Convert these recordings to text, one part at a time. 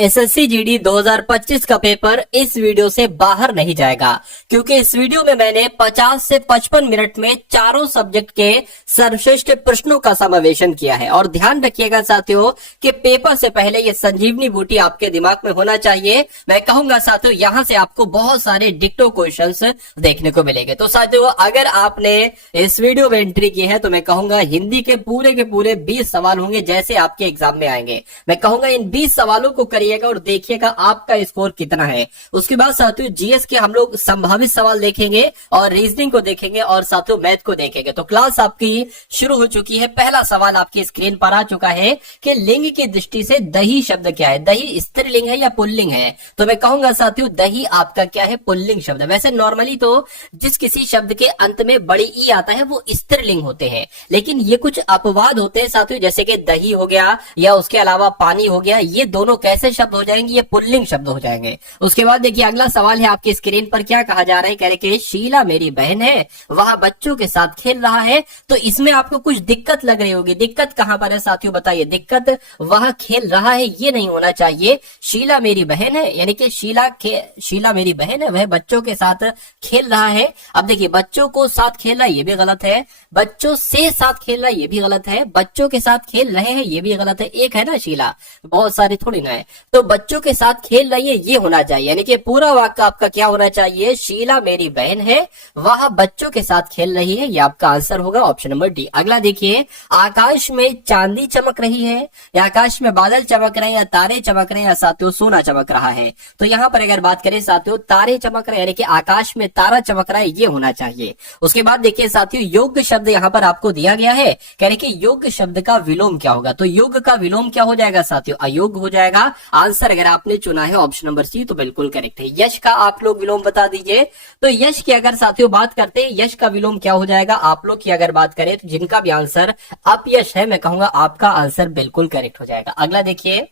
SSC GD 2025 का paper इस video से बाहर नहीं जाएगा, क्योंकि इस वीडियो में मैंने 50 से 55 मिनट में चारों सब्जेक्ट के सर्वश्रेष्ठ प्रश्नों का समावेशन किया है। और ध्यान रखिएगा साथियों कि पेपर से पहले ये संजीवनी बूटी आपके दिमाग में होना चाहिए। मैं कहूंगा साथियों यहाँ से आपको बहुत सारे डिक्टो क्वेश्चंस देखने को मिलेंगे। तो साथियों अगर आपने इस वीडियो में एंट्री की है तो मैं कहूंगा हिंदी के पूरे 20 सवाल होंगे जैसे आपके एग्जाम में आएंगे। मैं कहूंगा इन 20 सवालों को करिएगा और देखिएगा आपका स्कोर कितना है। उसके बाद साथियों जीएस के हम लोग संभावित सवाल देखेंगे और रीजनिंग को देखेंगे और साथियों मैथ को देखेंगे। तो क्लास आपकी शुरू हो चुकी है। पहला सवाल आपकी स्क्रीन पर आ चुका है कि लिंग की दृष्टि से दही शब्द क्या है। दही स्त्रीलिंग है या पुल्लिंग है? तो मैं कहूंगा साथियों दही आपका क्या है, पुल्लिंग शब्द है। वैसे नॉर्मली तो जिस किसी शब्द के अंत में बड़ी ई आता है वो स्त्रीलिंग होते हैं, लेकिन ये कुछ अपवाद होते हैं साथियों, जैसे कि दही हो गया या उसके अलावा पानी हो गया, ये दोनों कैसे शब्द हो जाएंगे, ये पुल्लिंग शब्द हो जाएंगे। उसके बाद देखिए अगला सवाल है आपकी स्क्रीन पर, क्या कहा जा रहा है, कह रहे कि शीला मेरी बहन है, वह बच्चों के साथ खेल रहा है। तो इसमें आपको कुछ दिक्कत लग रही होगी। दिक्कत कहां पर है साथियों बताइए? दिक्कत वह खेल रहा है ये नहीं होना चाहिए। शीला मेरी बहन है यानी कि शीला मेरी बहन है, वह बच्चों के साथ खेल रहा है। अब देखिए बच्चों को साथ खेलना ये भी गलत है, बच्चों से साथ खेलना ये भी गलत है, बच्चों के साथ खेल रहे हैं ये भी गलत है। एक है ना शीला, बहुत सारे थोड़ी ना है। तो बच्चों के साथ खेल रही है ये होना चाहिए, यानी कि पूरा वाक्य आपका क्या होना चाहिए, शीला मेरी बहन है, वह बच्चों के साथ खेल रही है। ये आपका आंसर होगा ऑप्शन नंबर डी। अगला देखिए आकाश में चांदी चमक रही है, या आकाश में बादल चमक रहे हैं, या तारे चमक रहे हैं, या साथियों सोना चमक रहा है। तो यहाँ पर अगर बात करें साथियों तारे चमक रहे हैं यानी कि आकाश में तारा चमक रहा है ये होना चाहिए। उसके बाद देखिए साथियों योग्य शब्द यहाँ पर आपको दिया गया है, कह रहे कि योग्य शब्द का विलोम क्या होगा। तो योग्य का विलोम क्या हो जाएगा साथियों? अयोग्य हो जाएगा। आंसर अगर आपने चुना है ऑप्शन नंबर सी तो बिल्कुल करेक्ट है। यश का आप लोग विलोम बता दीजिए। तो यश की अगर साथियों बात करते हैं यश का विलोम क्या हो जाएगा आप लोग की अगर बात करें तो जिनका भी आंसर अपयश है मैं कहूंगा आपका आंसर बिल्कुल करेक्ट हो जाएगा। अगला देखिए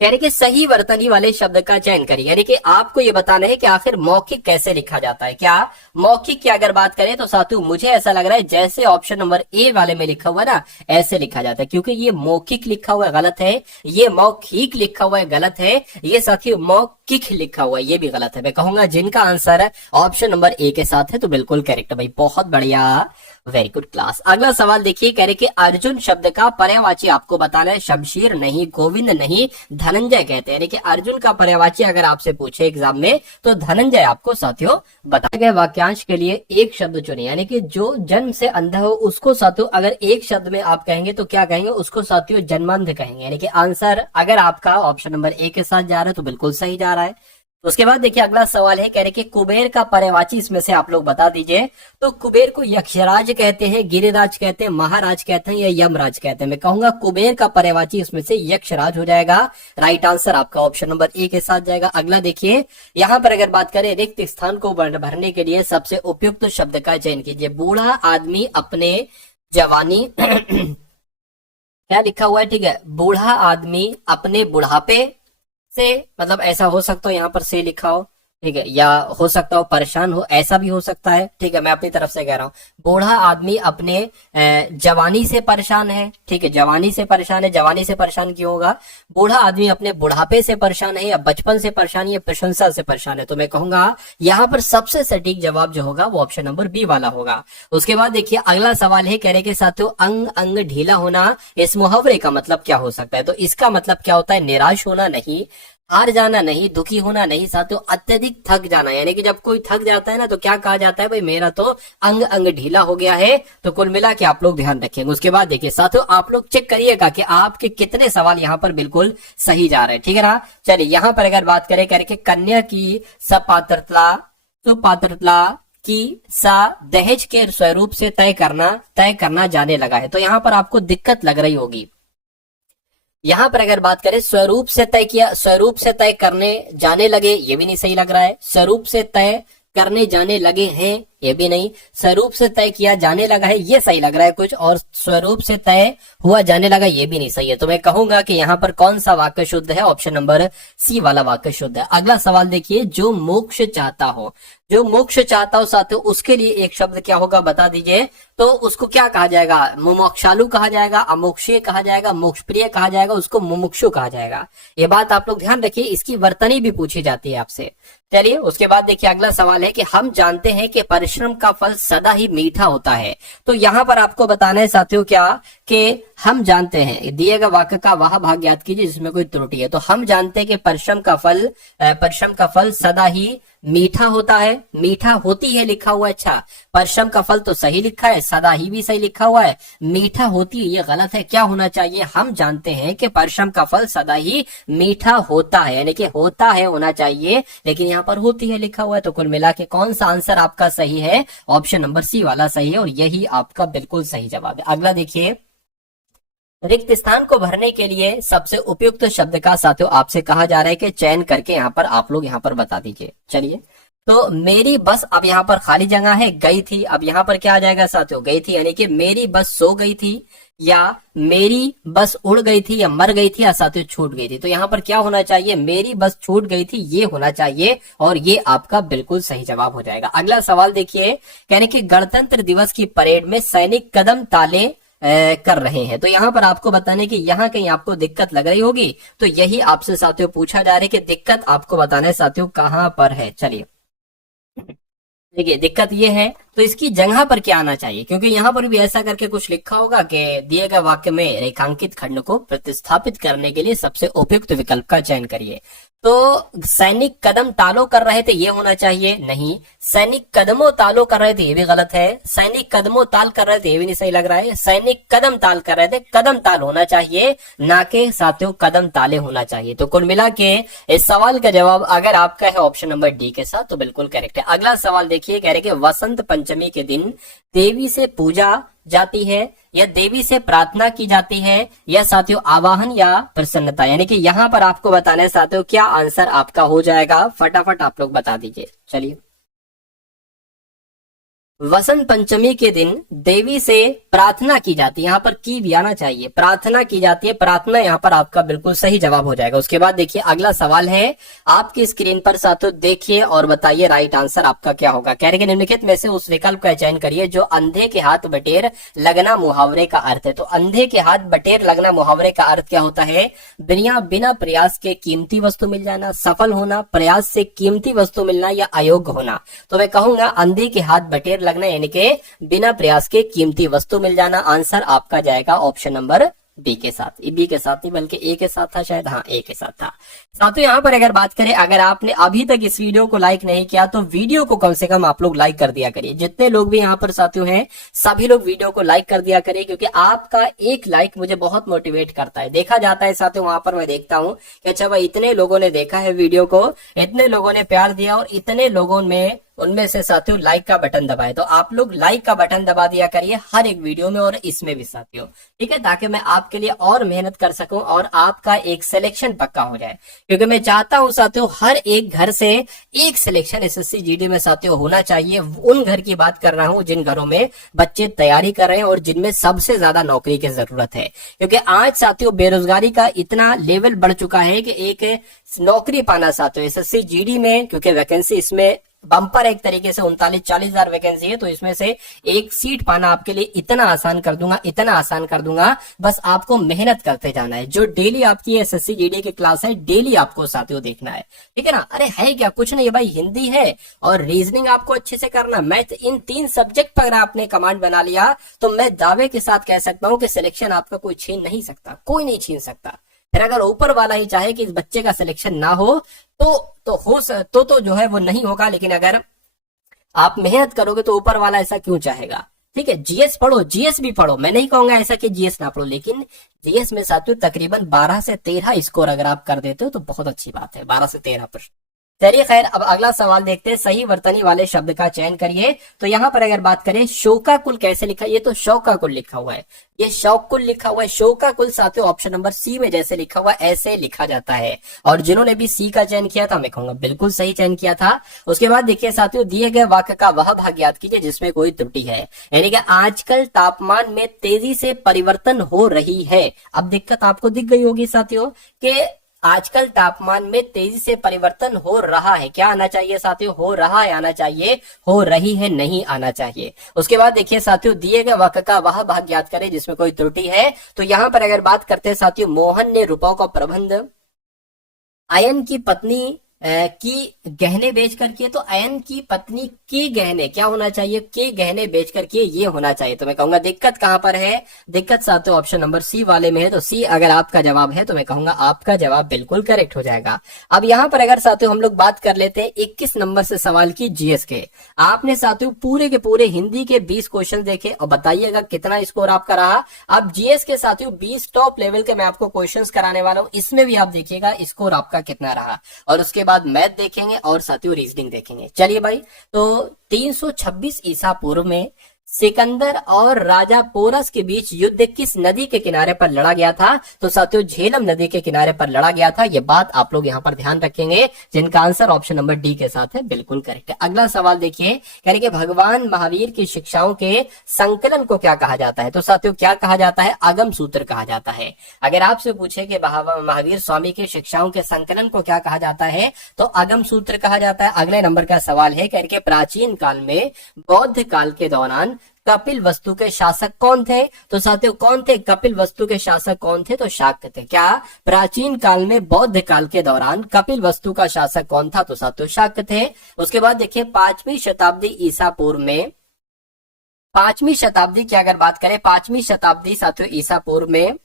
कह रहे कि सही वर्तनी वाले शब्द का चयन करिए, यानी कि आपको ये बताना है कि आखिर मौखिक कैसे लिखा जाता है। क्या मौखिक की अगर बात करें तो साथियों मुझे ऐसा लग रहा है जैसे ऑप्शन नंबर ए वाले में लिखा हुआ ना ऐसे लिखा जाता है, क्योंकि ये मौखिक लिखा हुआ है गलत है, ये मौखिक लिखा हुआ है गलत है, ये साथियों मौखिक लिखा हुआ है ये भी गलत है। मैं कहूंगा जिनका आंसर ऑप्शन नंबर ए के साथ है तो बिल्कुल करेक्ट है भाई, बहुत बढ़िया, वेरी गुड क्लास। अगला सवाल देखिए कह रहे कि अर्जुन शब्द का पर्यायवाची आपको बताना है। शमशीर नहीं, गोविंद नहीं, धनंजय कहते हैं, यानी कि अर्जुन का पर्यायवाची अगर आपसे पूछे एग्जाम में तो धनंजय आपको साथियों बताए गए वाक्यांश के लिए एक शब्द चुने, यानी कि जो जन्म से अंधा हो उसको साथियों अगर एक शब्द में आप कहेंगे तो क्या कहेंगे, उसको साथियों जन्मांध कहेंगे। यानी कि आंसर अगर आपका ऑप्शन नंबर ए के साथ जा रहा है तो बिल्कुल सही जा रहा है। उसके बाद देखिए अगला सवाल है कह रहे कि कुबेर का पर्यायवाची इसमें से आप लोग बता दीजिए। तो कुबेर को यक्षराज कहते हैं, गिरिराज कहते हैं, महाराज कहते हैं या यमराज कहते हैं? मैं कहूंगा कुबेर का पर्यायवाची इसमें से यक्षराज हो जाएगा। राइट आंसर आपका ऑप्शन नंबर ए के साथ जाएगा। अगला देखिए यहाँ पर अगर बात करें रिक्त स्थान को भरने के लिए सबसे उपयुक्त शब्द का चयन कीजिए। बूढ़ा आदमी अपने जवानी क्या लिखा हुआ है, ठीक है, बूढ़ा आदमी अपने बुढ़ापे से, मतलब ऐसा हो सकता हो यहाँ पर से लिखा हो, ठीक है, या हो सकता हो परेशान हो, ऐसा भी हो सकता है, ठीक है, मैं अपनी तरफ से कह रहा हूँ। बूढ़ा आदमी अपने जवानी से परेशान है, ठीक है, जवानी से परेशान है, जवानी से परेशान क्यों होगा? बूढ़ा आदमी अपने बुढ़ापे से परेशान है या बचपन से परेशान है या प्रशंसा से परेशान है? तो मैं कहूंगा यहाँ पर सबसे सटीक जवाब जो होगा वो ऑप्शन नंबर बी वाला होगा। उसके बाद देखिए अगला सवाल है कह रहे कि साथियों अंग अंग ढीला होना, इस मुहावरे का मतलब क्या हो सकता है? तो इसका मतलब क्या होता है, निराश होना नहीं, हार जाना नहीं, दुखी होना नहीं, साथियों अत्यधिक थक जाना, यानी कि जब कोई थक जाता है ना तो क्या कहा जाता है, भाई मेरा तो अंग अंग ढीला हो गया है। तो कुल मिला के आप लोग ध्यान रखेंगे। उसके बाद देखिए साथियों आप लोग चेक करिएगा कि आपके कितने सवाल यहाँ पर बिल्कुल सही जा रहे हैं, ठीक है ना। चलिए यहाँ पर अगर बात करें करके कन्या की सुपात्रता की सा दहेज के स्वरूप से तय करना जाने लगा है। तो यहाँ पर आपको दिक्कत लग रही होगी। यहाँ पर अगर बात करें स्वरूप से तय किया, स्वरूप से तय करने जाने लगे, ये भी नहीं सही लग रहा है। स्वरूप से तय करने जाने लगे हैं ये भी नहीं। स्वरूप से तय किया जाने लगा है, ये सही लग रहा है कुछ, और स्वरूप से तय हुआ जाने लगा, ये भी नहीं सही है। तो मैं कहूंगा कि यहाँ पर कौन सा वाक्य शुद्ध है, ऑप्शन नंबर सी वाला वाक्य शुद्ध है। अगला सवाल देखिए, जो मोक्ष चाहता हो, जो मोक्ष चाहता हो साथियों, उसके लिए एक शब्द क्या होगा बता दीजिए। तो उसको क्या कहा जाएगा, मुमुक्षालु कहा जाएगा, अमोक्षीय कहा जाएगा, मोक्षप्रिय कहा जाएगा, उसको मुमुक्षु कहा जाएगा। ये बात आप लोग ध्यान रखिए, इसकी वर्तनी भी पूछी जाती है आपसे। चलिए उसके बाद देखिए अगला सवाल है कि हम जानते हैं कि परिश्रम का फल सदा ही मीठा होता है। तो यहाँ पर आपको बताना है साथियों क्या, कि हम जानते हैं, दिए गए वाक्य का वह भाग याद कीजिए जिसमें कोई त्रुटि है। तो हम जानते हैं कि परिश्रम का फल सदा ही मीठा होता है, मीठा होती है लिखा हुआ है। अच्छा, परिश्रम का फल तो सही लिखा है, सदा ही भी सही लिखा हुआ है, मीठा होती है ये गलत है। क्या होना चाहिए, हम जानते हैं कि परिश्रम का फल सदा ही मीठा होता है, यानी कि होता है होना चाहिए, लेकिन यहाँ पर होती है लिखा हुआ है। तो कुल मिला के कौन सा आंसर आपका सही है, ऑप्शन नंबर सी वाला सही है, और यही आपका बिल्कुल सही जवाब है। अगला देखिए, रिक्त स्थान को भरने के लिए सबसे उपयुक्त शब्द का साथियों आपसे कहा जा रहा है कि चयन करके यहाँ पर आप लोग यहाँ पर बता दीजिए। चलिए, तो मेरी बस, अब यहाँ पर खाली जगह है, गई थी, अब यहाँ पर क्या आ जाएगा साथियों, गई थी, यानी कि मेरी बस सो गई थी, या मेरी बस उड़ गई थी, या मर गई थी, या साथियों छूट गई थी। तो यहाँ पर क्या होना चाहिए, मेरी बस छूट गई थी, ये होना चाहिए, और ये आपका बिल्कुल सही जवाब हो जाएगा। अगला सवाल देखिए, कहने की गणतंत्र दिवस की परेड में सैनिक कदम ताले कर रहे हैं। तो यहाँ पर आपको बताने की यहाँ कहीं आपको दिक्कत लग रही होगी, तो यही आपसे साथियों पूछा जा रहा है कि दिक्कत आपको बताना है साथियों कहाँ पर है। चलिए देखिए, दिक्कत ये है, तो इसकी जगह पर क्या आना चाहिए, क्योंकि यहाँ पर भी ऐसा करके कुछ लिखा होगा कि दिए गए वाक्य में रेखांकित खंड को प्रतिस्थापित करने के लिए सबसे उपयुक्त विकल्प का चयन करिए। तो सैनिक कदम तालो कर रहे थे, ये होना चाहिए, नहीं। सैनिक कदमों तालो कर रहे थे, ये भी गलत है। सैनिक कदमों ताल कर रहे थे, ये भी नहीं सही लग रहा है। सैनिक कदम ताल कर रहे थे, कदम ताल होना चाहिए, ना के साथियों कदम ताले होना चाहिए। तो कुल मिला के इस सवाल का जवाब अगर आपका है ऑप्शन नंबर डी के साथ, तो बिल्कुल करेक्ट है। अगला सवाल देखिए, कह रहे कि वसंत पंचमी के दिन देवी से पूजा जाती है, या देवी से प्रार्थना की जाती है, या साथियों आवाहन या प्रसन्नता, यानी कि यहाँ पर आपको बताना है साथियों क्या आंसर आपका हो जाएगा, फटाफट आप लोग बता दीजिए। चलिए, वसंत पंचमी के दिन देवी से प्रार्थना की जाती है, यहाँ पर की भी आना चाहिए, प्रार्थना की जाती है, प्रार्थना यहाँ पर आपका बिल्कुल सही जवाब हो जाएगा। उसके बाद देखिए अगला सवाल है, आपकी स्क्रीन पर साथियों देखिए और बताइए राइट आंसर आपका क्या होगा। कह रहे कि निम्नलिखित में से उस विकल्प का चयन करिए जो अंधे के हाथ बटेर लगना मुहावरे का अर्थ है। तो अंधे के हाथ बटेर लगना मुहावरे का अर्थ क्या होता है, बिना प्रयास के कीमती वस्तु मिल जाना, सफल होना, प्रयास से कीमती वस्तु मिलना, या अयोग्य होना। तो मैं कहूंगा अंधे के हाथ बटेर लगना, यानी कि बिना प्रयास के कीमती वस्तु मिल जाना। आंसर आपका जाएगा ऑप्शन नंबर बी के साथ, बी के साथ नहीं बल्कि ए के साथ था शायद, हाँ ए के साथ था। साथियों यहाँ पर अगर बात करें, अगर आपने अभी तक इस वीडियो को लाइक नहीं किया तो वीडियो को कम से कम आप लोग लाइक कर दिया करिए। जितने लोग भी यहाँ पर साथियों हैं सभी लोग वीडियो को लाइक कर दिया करिए, क्योंकि आपका एक लाइक मुझे बहुत मोटिवेट करता है। देखा जाता है साथियों, वहां पर मैं देखता हूँ कि अच्छा भाई इतने लोगों ने देखा है वीडियो को, इतने लोगों ने प्यार दिया, और इतने लोगों में उनमें से साथियों लाइक का बटन दबाए। तो आप लोग लाइक का बटन दबा दिया करिए हर एक वीडियो में और इसमें भी साथियों, ठीक है, ताकि मैं आपके लिए और मेहनत कर सकूं और आपका एक सिलेक्शन पक्का हो जाए। क्योंकि मैं चाहता हूं साथियों हर एक घर से एक सिलेक्शन एसएससी जीडी में साथियों होना चाहिए। उन घर की बात कर रहा हूं जिन घरों में बच्चे तैयारी कर रहे हैं और जिनमें सबसे ज्यादा नौकरी की जरूरत है। क्योंकि आज साथियों बेरोजगारी का इतना लेवल बढ़ चुका है कि एक नौकरी पाना साथियों एसएससी जीडी में, क्योंकि वैकेंसी इसमें बम्पर एक तरीके से 39-40 हजार वैकेंसी है, तो इसमें से एक सीट पाना आपके लिए इतना आसान कर दूंगा, इतना आसान कर दूंगा, बस आपको मेहनत करते जाना है। जो डेली आपकी एसएससी जीडी की क्लास है डेली आपको साथियों देखना है, ठीक है ना। अरे है क्या, कुछ नहीं भाई, हिंदी है और रीजनिंग आपको अच्छे से करना, मैथ, इन 3 सब्जेक्ट पर आपने कमांड बना लिया तो मैं दावे के साथ कह सकता हूं कि सिलेक्शन आपका कोई छीन नहीं सकता, कोई नहीं छीन सकता। फिर अगर ऊपर वाला ही चाहे कि इस बच्चे का सिलेक्शन ना हो तो जो है वो नहीं होगा, लेकिन अगर आप मेहनत करोगे तो ऊपर वाला ऐसा क्यों चाहेगा। ठीक है, जीएस पढ़ो, जीएस भी पढ़ो, मैं नहीं कहूंगा ऐसा कि जीएस ना पढ़ो, लेकिन जीएस में साथियों तकरीबन 12 से 13 स्कोर अगर आप कर देते हो तो बहुत अच्छी बात है, 12 से 13 प्रश्न। चलिए खैर, अब अगला सवाल देखते हैं। सही वर्तनी वाले शब्द का चयन करिए। तो यहाँ पर अगर बात करें शोकाकुल कैसे लिखा है, ये तो शौकाकुल लिखा हुआ है, ये शौकुल लिखा हुआ है। शोकाकुल साथियों ऑप्शन नंबर सी में जैसे लिखा हुआ है ऐसे लिखा जाता है। और जिन्होंने भी सी का चयन किया था मैं कहूंगा बिल्कुल सही चयन किया था। उसके बाद देखिए साथियों, दिए गए वाक्य का वह भाग याद कीजिए जिसमें कोई त्रुटि है। यानी कि आजकल तापमान में तेजी से परिवर्तन हो रही है। अब दिक्कत आपको दिख गई होगी साथियों कि आजकल तापमान में तेजी से परिवर्तन हो रहा है। क्या आना चाहिए साथियों? हो रहा है आना चाहिए, हो रही है नहीं आना चाहिए। उसके बाद देखिए साथियों, दिए गए वाक्य का वह भाग याद करें जिसमें कोई त्रुटि है। तो यहां पर अगर बात करते हैं साथियों, मोहन ने रुपयों का प्रबंध अयन की पत्नी की गहने बेच कर किए। तो अयन की पत्नी की गहने क्या होना चाहिए? के गहने बेच कर किए, ये होना चाहिए। तो मैं कहूंगा दिक्कत कहां पर है? दिक्कत साथियों ऑप्शन नंबर सी वाले में है। तो सी अगर आपका जवाब है तो मैं कहूंगा आपका जवाब बिल्कुल करेक्ट हो जाएगा। अब यहां पर अगर साथियों हम लोग बात कर लेते हैं 21 नंबर से सवाल की जीएस के। आपने साथियों पूरे के पूरे हिंदी के 20 क्वेश्चन देखे और बताइएगा कितना स्कोर आपका रहा। अब जीएस के साथियों 20 टॉप लेवल के मैं आपको क्वेश्चंस कराने वाला हूं, इसमें भी आप देखिएगा स्कोर आपका कितना रहा। और उसके बाद मैथ देखेंगे और साथियों रीजनिंग देखेंगे। चलिए भाई, तो 326 ईसा पूर्व में सिकंदर और राजा पोरस के बीच युद्ध किस नदी के किनारे पर लड़ा गया था? तो साथियों झेलम नदी के किनारे पर लड़ा गया था। ये बात आप लोग यहाँ पर ध्यान रखेंगे, जिनका आंसर ऑप्शन नंबर डी के साथ है बिल्कुल करेक्ट है। अगला सवाल देखिए, यानी कि भगवान महावीर की शिक्षाओं के संकलन को क्या कहा जाता है? तो साथियों क्या कहा जाता है? आगम सूत्र कहा जाता है। अगर आपसे पूछे कि महावीर स्वामी की शिक्षाओं के संकलन को क्या कहा जाता है तो आगम सूत्र कहा जाता है। अगले नंबर का सवाल है, कह प्राचीन काल में बौद्ध काल के दौरान कपिल वस्तु के शासक कौन थे? तो साथियों कौन थे कपिल वस्तु के शासक? कौन थे? तो शाक्य थे। क्या प्राचीन काल में बौद्ध काल के दौरान कपिल वस्तु का शासक कौन था? तो साथियों शाक्य थे। उसके बाद देखिए 5वीं शताब्दी ईसा पूर्व में, 5वीं शताब्दी की अगर बात करें, 5वीं शताब्दी साथियों ईसा पूर्व में,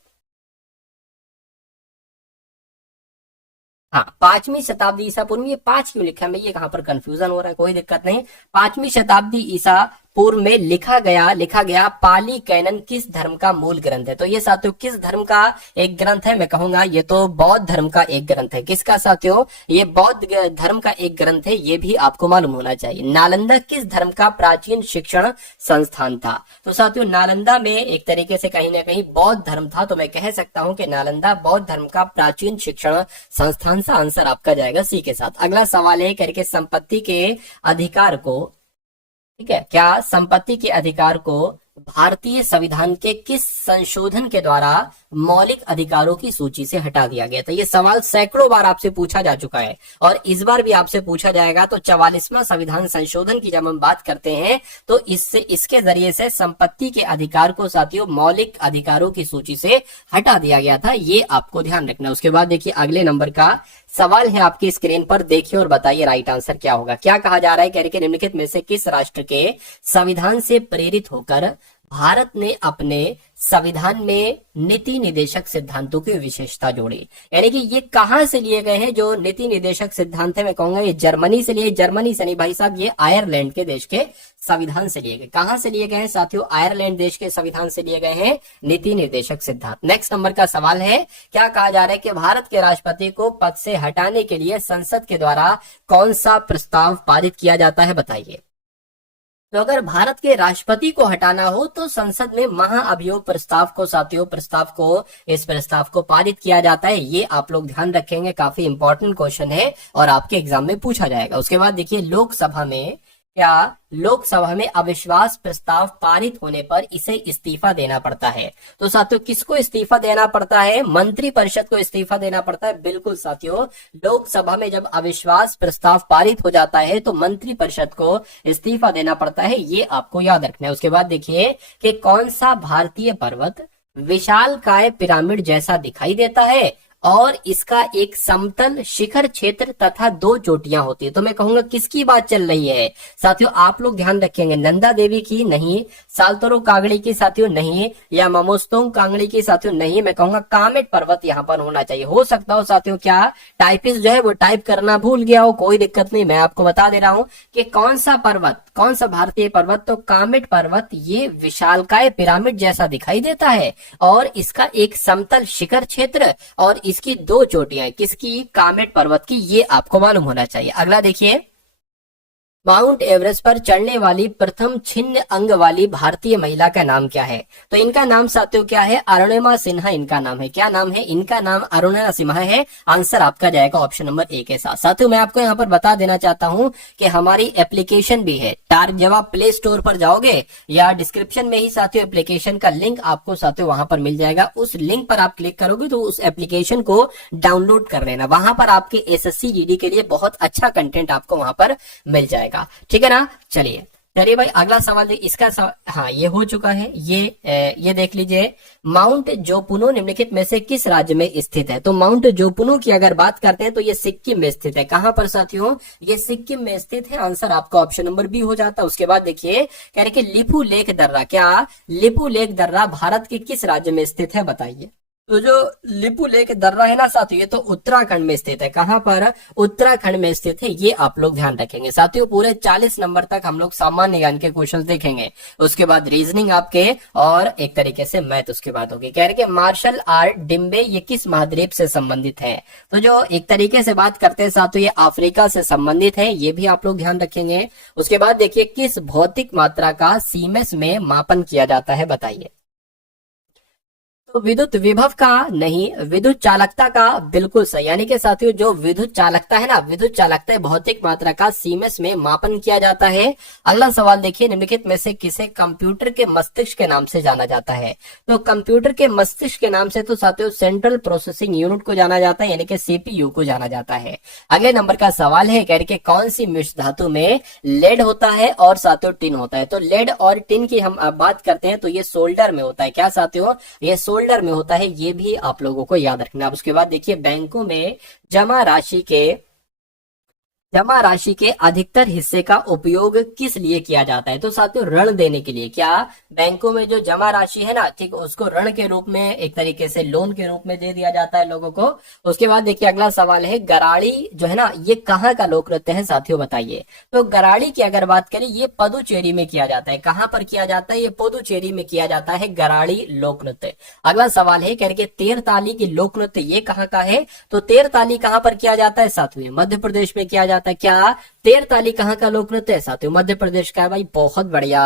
हाँ 5वीं शताब्दी ईसा पूर्व में, ये 5 क्यों लिखा है? मैं ये कहां पर कंफ्यूजन हो रहा है, कोई दिक्कत नहीं। 5वीं शताब्दी ईसा पूर्व में लिखा गया पाली कैनन किस धर्म का मूल ग्रंथ है? तो ये साथियों किस धर्म का एक ग्रंथ है? मैं कहूंगा ये तो बौद्ध धर्म का एक ग्रंथ है। किसका साथियों? ये बौद्ध धर्म का एक ग्रंथ है, ये भी आपको मालूम होना चाहिए। नालंदा किस धर्म का प्राचीन शिक्षण संस्थान था? तो साथियों नालंदा में एक तरीके से कहीं ना कहीं बौद्ध धर्म था, तो मैं कह सकता हूं कि नालंदा बौद्ध धर्म का प्राचीन शिक्षण संस्थान सा आंसर आपका जाएगा सी के साथ। अगला सवाल है, करके संपत्ति के अधिकार को, ठीक है, क्या संपत्ति के अधिकार को भारतीय संविधान के किस संशोधन के द्वारा मौलिक अधिकारों की सूची से हटा दिया गया था? ये सवाल सैकड़ों बार आपसे पूछा जा चुका है और इस बार भी आपसे पूछा जाएगा। तो 44वां संविधान संशोधन की जब हम बात करते हैं तो इसके जरिए से संपत्ति के अधिकार को साथियों मौलिक अधिकारों की सूची से हटा दिया गया था, ये आपको ध्यान रखना। उसके बाद देखिए अगले नंबर का सवाल है आपकी स्क्रीन पर, देखिए और बताइए राइट आंसर क्या होगा। क्या कहा जा रहा है? कह रहे निम्नलिखित में से किस राष्ट्र के संविधान से प्रेरित होकर भारत ने अपने संविधान में नीति निदेशक सिद्धांतों की विशेषता जोड़ी? यानी कि ये कहां से लिए गए हैं जो नीति निदेशक सिद्धांत है? मैं कहूंगा ये जर्मनी से लिए, जर्मनी से नहीं भाई साहब, ये आयरलैंड के देश के संविधान से लिए गए। कहां से लिए गए हैं साथियों? आयरलैंड देश के संविधान से लिए गए हैं नीति निर्देशक सिद्धांत। नेक्स्ट नंबर का सवाल है, क्या कहा जा रहा है कि भारत के राष्ट्रपति को पद से हटाने के लिए संसद के द्वारा कौन सा प्रस्ताव पारित किया जाता है? बताइए। तो अगर भारत के राष्ट्रपति को हटाना हो तो संसद में महाअभियोग प्रस्ताव को साथियों इस प्रस्ताव को पारित किया जाता है। ये आप लोग ध्यान रखेंगे, काफी इंपॉर्टेंट क्वेश्चन है और आपके एग्जाम में पूछा जाएगा। उसके बाद देखिए लोकसभा में, क्या लोकसभा में अविश्वास प्रस्ताव पारित होने पर इसे इस्तीफा देना पड़ता है? तो साथियों किसको इस्तीफा देना पड़ता है? मंत्रिपरिषद को इस्तीफा देना पड़ता है। बिल्कुल साथियों, लोकसभा में जब अविश्वास प्रस्ताव पारित हो जाता है तो मंत्रिपरिषद को इस्तीफा देना पड़ता है, ये आपको याद रखना है। उसके बाद देखिए कि कौन सा भारतीय पर्वत विशालकाय पिरामिड जैसा दिखाई देता है और इसका एक समतल शिखर क्षेत्र तथा 2 चोटियां होती है? तो मैं कहूंगा किसकी बात चल रही है साथियों? आप लोग ध्यान रखेंगे, नंदा देवी की नहीं, साल्तोरो कांगड़ी की साथियों नहीं, या ममोस्तोंग कांगड़ी की साथियों नहीं, मैं कहूंगा कामेट पर्वत यहाँ पर होना चाहिए। हो सकता हो साथियों क्या टाइपिस्ट जो है वो टाइप करना भूल गया हो, कोई दिक्कत नहीं, मैं आपको बता दे रहा हूं कि कौन सा पर्वत, कौन सा भारतीय पर्वत? तो कामेट पर्वत ये विशालकाय पिरामिड जैसा दिखाई देता है और इसका एक समतल शिखर क्षेत्र और इसकी 2 चोटियां, किसकी, कामेट पर्वत की, ये आपको मालूम होना चाहिए। अगला देखिए, माउंट एवरेस्ट पर चढ़ने वाली प्रथम छिन्न अंग वाली भारतीय महिला का नाम क्या है? तो इनका नाम साथियों क्या है, अरुणिमा सिन्हा इनका नाम है। क्या नाम है इनका? नाम अरुणिमा सिन्हा है। आंसर आपका जाएगा ऑप्शन नंबर ए के साथ। साथियों मैं आपको यहाँ पर बता देना चाहता हूँ कि हमारी एप्लीकेशन भी है। जब आप प्ले स्टोर पर जाओगे या डिस्क्रिप्शन में ही साथियों एप्लीकेशन का लिंक आपको साथियों वहां पर मिल जाएगा। उस लिंक पर आप क्लिक करोगे तो उस एप्लीकेशन को डाउनलोड कर लेना। वहां पर आपके एसएससी जीडी के लिए बहुत अच्छा कंटेंट आपको वहां पर मिल जाएगा। ठीक है ना। चलिए भाई अगला सवाल इसका हाँ ये हो चुका है। ये देख लीजिए, माउंट जोपुनो निम्नलिखित में से किस राज्य में स्थित है? तो माउंट जोपुनो की अगर बात करते हैं तो ये सिक्किम में स्थित है। कहां पर साथियों? ये सिक्किम में स्थित है। आंसर आपका ऑप्शन नंबर बी हो जाता है। उसके बाद देखिए कह रहे कि लिपू लेक दर्रा, क्या लिपू लेक दर्रा भारत के किस राज्य में स्थित है बताइए? तो जो लिपू लेक दर्रा है ना साथियों, ये तो उत्तराखंड में स्थित है। कहां पर? उत्तराखंड में स्थित है। ये आप लोग ध्यान रखेंगे साथियों। पूरे 40 नंबर तक हम लोग सामान्य ज्ञान के क्वेश्चंस देखेंगे, उसके बाद रीजनिंग आपके, और एक तरीके से मैथ उसके बाद होगी। कह रहे कि मार्शल आर्ट डिम्बे ये किस महाद्वीप से संबंधित है? तो जो एक तरीके से बात करते हैं साथियों, ये अफ्रीका से संबंधित है। ये भी आप लोग ध्यान रखेंगे। उसके बाद देखिए, किस भौतिक मात्रा का सीमेंस में मापन किया जाता है बताइए? तो विद्युत विभव का नहीं, विद्युत चालकता का बिल्कुल सही। यानी कि साथियों जो विद्युत चालकता है ना, विद्युत चालकता भौतिक मात्रा का सीमेंस में मापन किया जाता है। अगला सवाल देखिए, निम्नलिखित में से किसे कंप्यूटर के मस्तिष्क के नाम से जाना जाता है? तो कंप्यूटर के मस्तिष्क के नाम से तो साथियों सेंट्रल प्रोसेसिंग यूनिट को जाना जाता है, यानी कि सीपीयू को जाना जाता है। अगले नंबर का सवाल है, कह रहे कि कौन सी मिश्र धातु में लेड होता है और साथियों टिन होता है? तो लेड और टिन की हम बात करते हैं तो ये सोल्डर में होता है। क्या साथियों? ये सोल्डर में होता है। ये भी आप लोगों को याद रखना। अब उसके बाद देखिए, बैंकों में जमा राशि के अधिकतर हिस्से का उपयोग किस लिए किया जाता है? तो साथियों ऋण देने के लिए। क्या? बैंकों में जो जमा राशि है ना, ठीक, उसको ऋण के रूप में, एक तरीके से लोन के रूप में दे दिया जाता है लोगों को। उसके बाद देखिए अगला सवाल है, गराड़ी जो है ना, ये कहाँ का लोक नृत्य है साथियों बताइए? तो गराड़ी की अगर बात करें, ये पुदुचेरी में किया जाता है। कहां पर किया जाता है? ये पुदुचेरी में किया जाता है गराड़ी लोक नृत्य। अगला सवाल है, कह रहे तेरताली की लोक नृत्य ये कहाँ का है? तो तेरताली कहां पर किया जाता है साथियों? मध्य प्रदेश में किया जाता है। क्या? तेरताली कहाँ का लोक नृत्य है साथियों? मध्य प्रदेश का है भाई। बहुत बढ़िया,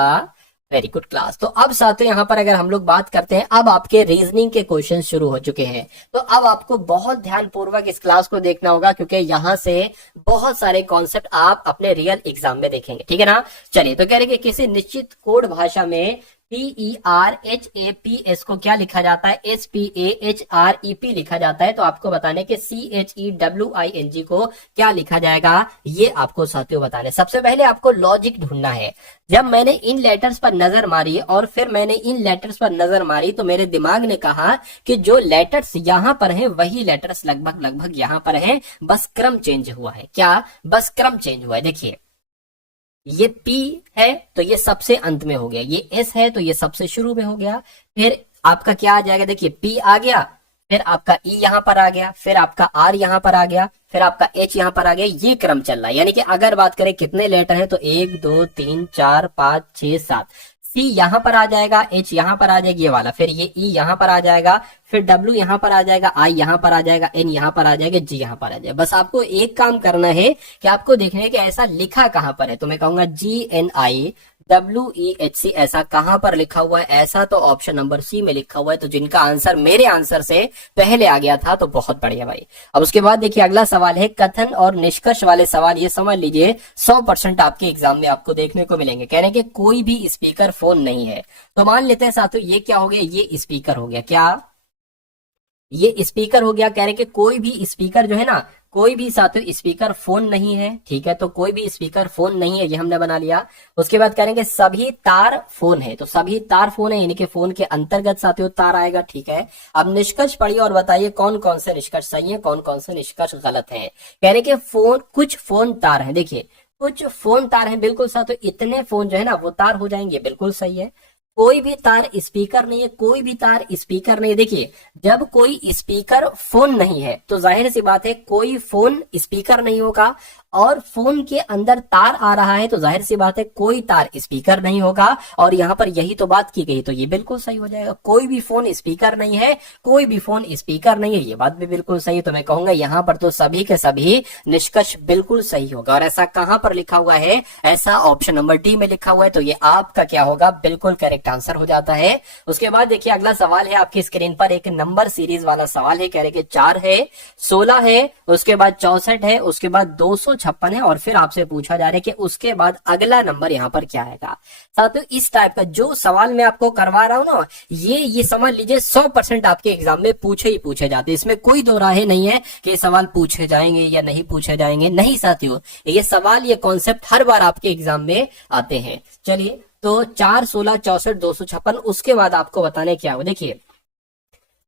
वेरी गुड क्लास। तो अब साथियों यहाँ पर अगर हम लोग बात करते हैं, अब आपके रीजनिंग के क्वेश्चन शुरू हो चुके हैं। तो अब आपको बहुत ध्यानपूर्वक इस क्लास को देखना होगा, क्योंकि यहाँ से बहुत सारे कॉन्सेप्ट आप अपने रियल एग्जाम में देखेंगे। ठीक है ना। चलिए, तो कह रहे कि किसी निश्चित कोड भाषा में PERHAPS को क्या लिखा जाता है? SPAHREP लिखा जाता है। तो आपको बताने के CHEWING को क्या लिखा जाएगा, ये आपको साथियों बताने। सबसे पहले आपको लॉजिक ढूंढना है। जब मैंने इन लेटर्स पर नजर मारी और फिर मैंने इन लेटर्स पर नजर मारी, तो मेरे दिमाग ने कहा कि जो लेटर्स यहाँ पर हैं वही लेटर्स लगभग यहाँ पर हैं, बस क्रम चेंज हुआ है। क्या? बस क्रम चेंज हुआ है। देखिए, ये P है तो ये सबसे अंत में हो गया, ये S है तो ये सबसे शुरू में हो गया। फिर आपका क्या आ जाएगा? देखिए P आ गया, फिर आपका E यहाँ पर आ गया, फिर आपका R यहाँ पर आ गया, फिर आपका H यहाँ पर आ गया। ये क्रम चल रहा है। यानी कि अगर बात करें कितने लेटर हैं, तो 1 2 3 4 5 6 7। C यहाँ पर आ जाएगा, H यहाँ पर आ जाएगी ये वाला, फिर ये E यहाँ पर आ जाएगा, फिर W यहाँ पर आ जाएगा, I यहाँ पर आ जाएगा, N यहाँ पर आ जाएगा, G यहाँ पर आ जाएगा। बस आपको एक काम करना है कि आपको देखना है कि ऐसा लिखा कहाँ पर है। तो मैं कहूंगा GNIWEHC ऐसा कहां पर लिखा हुआ है? ऐसा तो ऑप्शन नंबर सी में लिखा हुआ है। तो जिनका आंसर मेरे आंसर से पहले आ गया था तो बहुत बढ़िया भाई। अब उसके बाद देखिए अगला सवाल है, कथन और निष्कर्ष वाले सवाल। ये समझ लीजिए 100% आपके एग्जाम में आपको देखने को मिलेंगे। कह रहे हैं कि कोई भी स्पीकर फोन नहीं है। तो मान लेते हैं साथियों ये क्या हो गया? ये स्पीकर हो गया। क्या? ये स्पीकर हो गया। कह रहे कि कोई भी स्पीकर जो है ना, कोई भी साथियों स्पीकर फोन नहीं है। ठीक है, तो कोई भी स्पीकर फोन नहीं है, ये हमने बना लिया। उसके बाद करेंगे सभी तार फोन है। तो सभी तार फोन है, यानी कि फोन के अंतर्गत साथियों तार आएगा। ठीक है, अब निष्कर्ष पढ़िए और बताइए कौन कौन से निष्कर्ष सही है, कौन कौन से निष्कर्ष गलत है। कह रहे कि फोन, कुछ फोन तार है। देखिए कुछ फोन तार है, बिल्कुल साथियों इतने फोन जो है ना वो तार हो जाएंगे, बिल्कुल सही है। कोई भी तार स्पीकर नहीं है, कोई भी तार स्पीकर नहीं है। देखिए जब कोई स्पीकर फोन नहीं है तो जाहिर सी बात है कोई फोन स्पीकर नहीं होगा, और फोन के अंदर तार आ रहा है तो जाहिर सी बात है कोई तार स्पीकर नहीं होगा, और यहाँ पर यही तो बात की गई, तो ये बिल्कुल सही हो जाएगा। कोई भी फोन स्पीकर नहीं है, कोई भी फोन स्पीकर नहीं है, ये बात भी बिल्कुल सही है। तो मैं कहूंगा यहाँ पर तो सभी के सभी निष्कर्ष बिल्कुल सही होगा। और ऐसा कहां पर लिखा हुआ है? ऐसा ऑप्शन नंबर डी में लिखा हुआ है, तो ये आपका क्या होगा? बिल्कुल करेक्ट आंसर हो जाता है। उसके बाद देखिए अगला सवाल है आपकी स्क्रीन पर, एक नंबर सीरीज वाला सवाल है। कह रहे कि 4 है, 16 है, उसके बाद 64 है, उसके बाद 256 है, और फिर आपसे पूछा जा रहा है कि उसके बाद अगला नंबर यहाँ पर क्या आएगा। साथियों इस टाइप का जो सवाल मैं आपको करवा रहा हूं ना, ये समझ लीजिए 100% आपके एग्जाम में पूछे ही पूछे जाते हैं। इसमें कोई दो राहे नहीं है कि सवाल पूछे जाएंगे या नहीं पूछे जाएंगे, नहीं साथियों, ये सवाल, ये कॉन्सेप्ट हर बार आपके एग्जाम में आते हैं। चलिए तो 4, 16, 64, 256, उसके बाद आपको बताने क्या हो। देखिए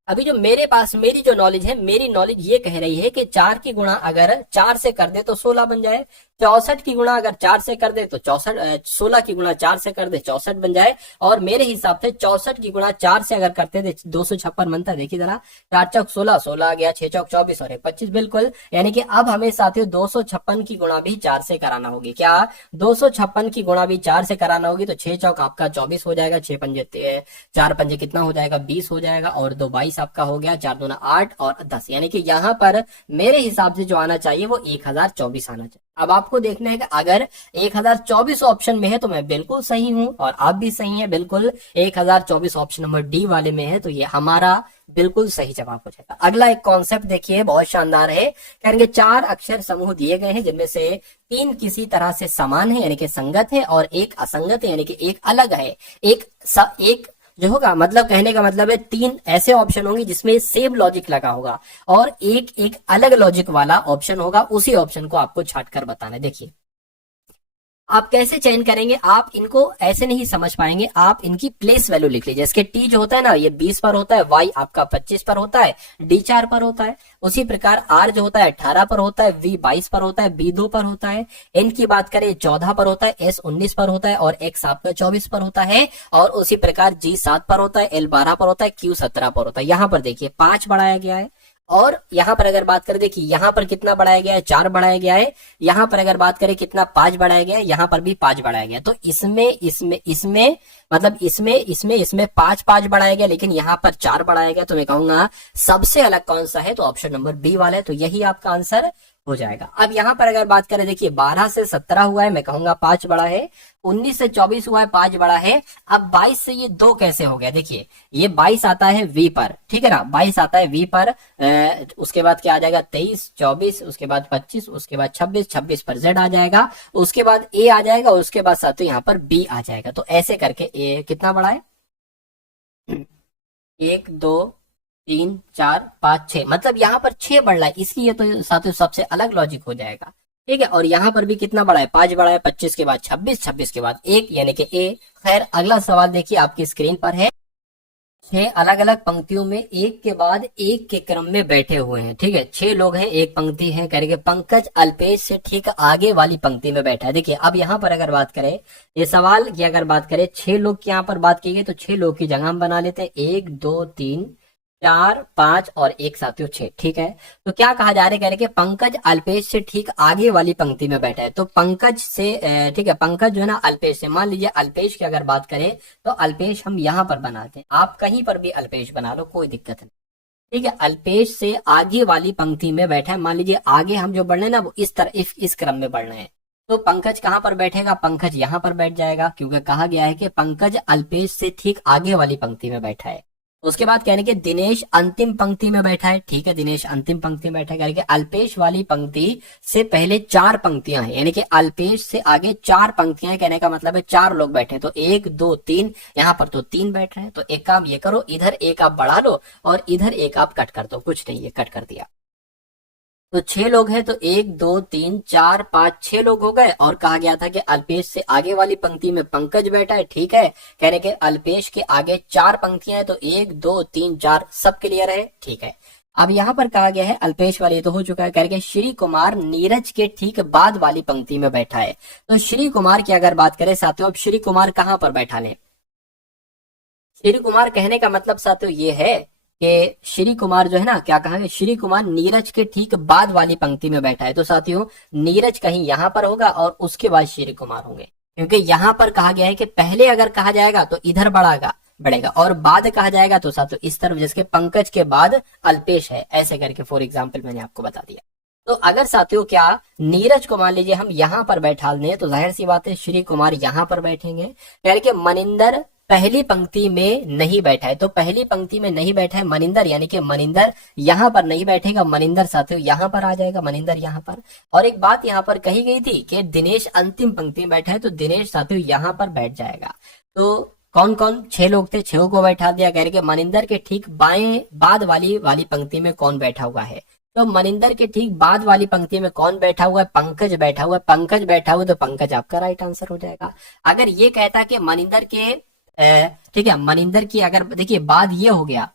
अभी जो मेरे पास मेरी जो नॉलेज है, मेरी नॉलेज ये कह रही है कि 4 की गुणा अगर 4 से कर दे तो 16 बन जाए, 64 की गुणा अगर 4 से कर दे तो 16 की गुणा 4 से कर दे 64 बन जाए, और मेरे हिसाब से 64 की गुणा 4 से अगर करते थे 256 बनता है। देखिए जरा, 4 चौक 16, 16 आ गया, 6 चौक 24 और 25 बिल्कुल। यानी कि अब हमें साथियों 256 की गुणा भी 4 से कराना होगी। क्या 256 की गुणा भी 4 से कराना होगी? तो 6 चौक आपका 24 हो जाएगा, 6 पंजे 4 पंजे कितना हो जाएगा? 20 हो जाएगा, और 2 22 आपका हो गया, 4 दूना 8 और 10। यानी कि यहाँ पर मेरे हिसाब से जो आना चाहिए वो 1024 आना चाहिए। अब आपको देखना है कि अगर 1024 ऑप्शन में है तो मैं बिल्कुल सही हूं, और आप भी सही हैं बिल्कुल। 1024 ऑप्शन नंबर डी वाले में है, तो ये हमारा बिल्कुल सही जवाब हो जाएगा। अगला एक कॉन्सेप्ट देखिए, बहुत शानदार है। कहेंगे 4 अक्षर समूह दिए गए हैं, जिनमें से 3 किसी तरह से समान है यानी कि संगत है, और एक असंगत है यानी कि एक अलग है। एक जो होगा, मतलब कहने का मतलब है 3 ऐसे ऑप्शन होंगे जिसमें सेम लॉजिक लगा होगा, और एक अलग लॉजिक वाला ऑप्शन होगा। उसी ऑप्शन को आपको छाट कर बताना है। देखिए आप कैसे चयन करेंगे? आप इनको ऐसे नहीं समझ पाएंगे, आप इनकी प्लेस वैल्यू लिख लीजिए। जैसे टी जो होता है ना, ये 20 पर होता है, वाई आपका 25 पर होता है, डी 4 पर होता है। उसी प्रकार आर जो होता है 18 पर होता है, वी 22 पर होता है, बी 2 पर होता है, एन की बात करें 14 पर होता है, एस 19 पर होता है, और एक्स आपका 24 पर होता है, और उसी प्रकार जी 7 पर होता है, एल 12 पर होता है, क्यू 17 पर होता है। यहाँ पर देखिए 5 बढ़ाया गया है, और यहां पर अगर बात करें, देखिए यहां पर कितना बढ़ाया गया है? 4 बढ़ाया गया है। यहां पर अगर बात करें कितना? 5 बढ़ाया गया है। यहां पर भी 5 बढ़ाया गया। तो इसमें मतलब इसमें 5 बढ़ाया गया, लेकिन यहां पर 4 बढ़ाया गया। तो मैं कहूंगा सबसे अलग कौन सा है? तो ऑप्शन नंबर बी वाला है, तो यही आपका आंसर हो जाएगा। अब यहां पर अगर बात करें, देखिए 12 से 17 हुआ है, मैं कहूंगा 5 बड़ा है। 19 से 24 हुआ है, 5 बड़ा है। अब 22 से ये 2 कैसे हो गया? देखिए ये 22 आता है वी पर, ठीक है ना, 22 आता है वी पर। उसके बाद क्या आ जाएगा? 23, 24, उसके बाद 25, उसके बाद 26, 26 पर जेड आ जाएगा, उसके बाद ए आ जाएगा, उसके बाद साथ यहाँ पर बी आ जाएगा। तो ऐसे करके ए कितना बड़ा है? 1, 2, 3, 4, 5, 6, मतलब यहाँ पर 6 बढ़ रहा है, इसलिए तो साथियों सबसे अलग लॉजिक हो जाएगा। ठीक है, और यहाँ पर भी कितना बड़ा है? 5 बड़ा है। 25 के बाद 26, 26 के बाद 1 यानी कि ए। खैर अगला सवाल देखिए आपकी स्क्रीन पर है। 6 अलग अलग पंक्तियों में एक के बाद एक के क्रम में बैठे हुए हैं। ठीक है, 6 लोग हैं, एक पंक्ति है। करेंगे पंकज अल्पेश से ठीक आगे वाली पंक्ति में बैठा है। देखिए अब यहाँ पर अगर बात करें, ये सवाल की अगर बात करें 6 लोग की यहाँ पर बात की गई, तो 6 लोग की जगह हम बना लेते हैं 1, 2, 3, 4, 5 और 1 साथियों 6। ठीक है, तो क्या कहा जा रहा है? कह रहे कि पंकज अल्पेश से ठीक आगे वाली पंक्ति में बैठा है। तो पंकज से ठीक है, पंकज जो है ना अल्पेश से, मान लीजिए अल्पेश की अगर बात करें तो अल्पेश हम यहाँ पर बनाते हैं, आप कहीं पर भी अल्पेश बना लो, कोई दिक्कत नहीं। ठीक है, अल्पेश से आगे वाली पंक्ति में बैठा है। मान लीजिए आगे हम जो बढ़ रहे हैं ना वो इस तरह इस क्रम में बढ़ रहे हैं, तो पंकज कहां पर बैठेगा? पंकज यहाँ पर बैठ जाएगा, क्योंकि कहा गया है कि पंकज अल्पेश से ठीक आगे वाली पंक्ति में बैठा है। उसके बाद कहने के दिनेश अंतिम पंक्ति में बैठा है। ठीक है, दिनेश अंतिम पंक्ति में बैठा है। कहने के अल्पेश वाली पंक्ति से पहले 4 पंक्तियां हैं, यानी कि अल्पेश से आगे 4 पंक्तियां हैं। कहने का मतलब है 4 लोग बैठे हैं, तो 1, 2, 3, यहाँ पर तो 3 बैठ रहे हैं। तो एक काम ये करो, इधर एक आप बढ़ा लो और इधर एक आप कट कर दो, कुछ नहीं, ये कट कर दिया। तो 6 लोग हैं, तो 1, 2, 3, 4, 5, 6 लोग हो गए। और कहा गया था कि अल्पेश से आगे वाली पंक्ति में पंकज बैठा है। ठीक है, कह रहे कि अल्पेश के आगे 4 पंक्तियां हैं, तो 1, 2, 3, 4 सब क्लियर है। ठीक है, अब यहाँ पर कहा गया है अल्पेश वाले तो हो चुका है। कह रहे श्री कुमार नीरज के ठीक बाद वाली पंक्ति में बैठा है। तो श्री कुमार की अगर बात करें साथियों, अब श्री कुमार कहां पर बैठा ले? श्री कुमार कहने का मतलब साथियों ये है कि श्री कुमार जो है ना, क्या कहा, श्री कुमार नीरज के ठीक बाद वाली पंक्ति में बैठा है। तो साथियों नीरज कहीं यहां पर होगा और उसके बाद श्री कुमार होंगे, क्योंकि यहां पर कहा गया है कि पहले अगर कहा जाएगा तो इधर बढ़ेगा और बाद कहा जाएगा तो साथियों इस तरफ, जैसे पंकज के बाद अल्पेश है, ऐसे करके फॉर एग्जाम्पल मैंने आपको बता दिया। तो अगर साथियों क्या नीरज को मान लीजिए हम यहाँ पर बैठा दें तो जाहिर सी बात है श्री कुमार यहाँ पर बैठेंगे, यानी कि मनिंदर पहली पंक्ति में नहीं बैठा है। तो पहली पंक्ति में नहीं बैठा है मनिंदर, यानी कि मनिंदर यहाँ पर नहीं बैठेगा, मनिंदर साथियों यहाँ पर आ जाएगा, मनिंदर यहाँ पर। और एक बात यहाँ पर कही गई थी कि दिनेश अंतिम पंक्ति में बैठा है, तो दिनेश साथियों यहाँ पर बैठ जाएगा। तो कौन कौन 6 लोग थे, 6 को बैठा दिया, कह रहे कि मनिंदर के ठीक बाएं बाद वाली पंक्ति में कौन बैठा हुआ है। तो मनिंदर के ठीक बाद वाली पंक्ति में कौन बैठा हुआ है, पंकज बैठा हुआ है। पंकज बैठा हुआ तो पंकज आपका राइट आंसर हो जाएगा। अगर ये कहता कि मनिंदर के ठीक है, मनिंदर की अगर देखिए बाद ये हो गया,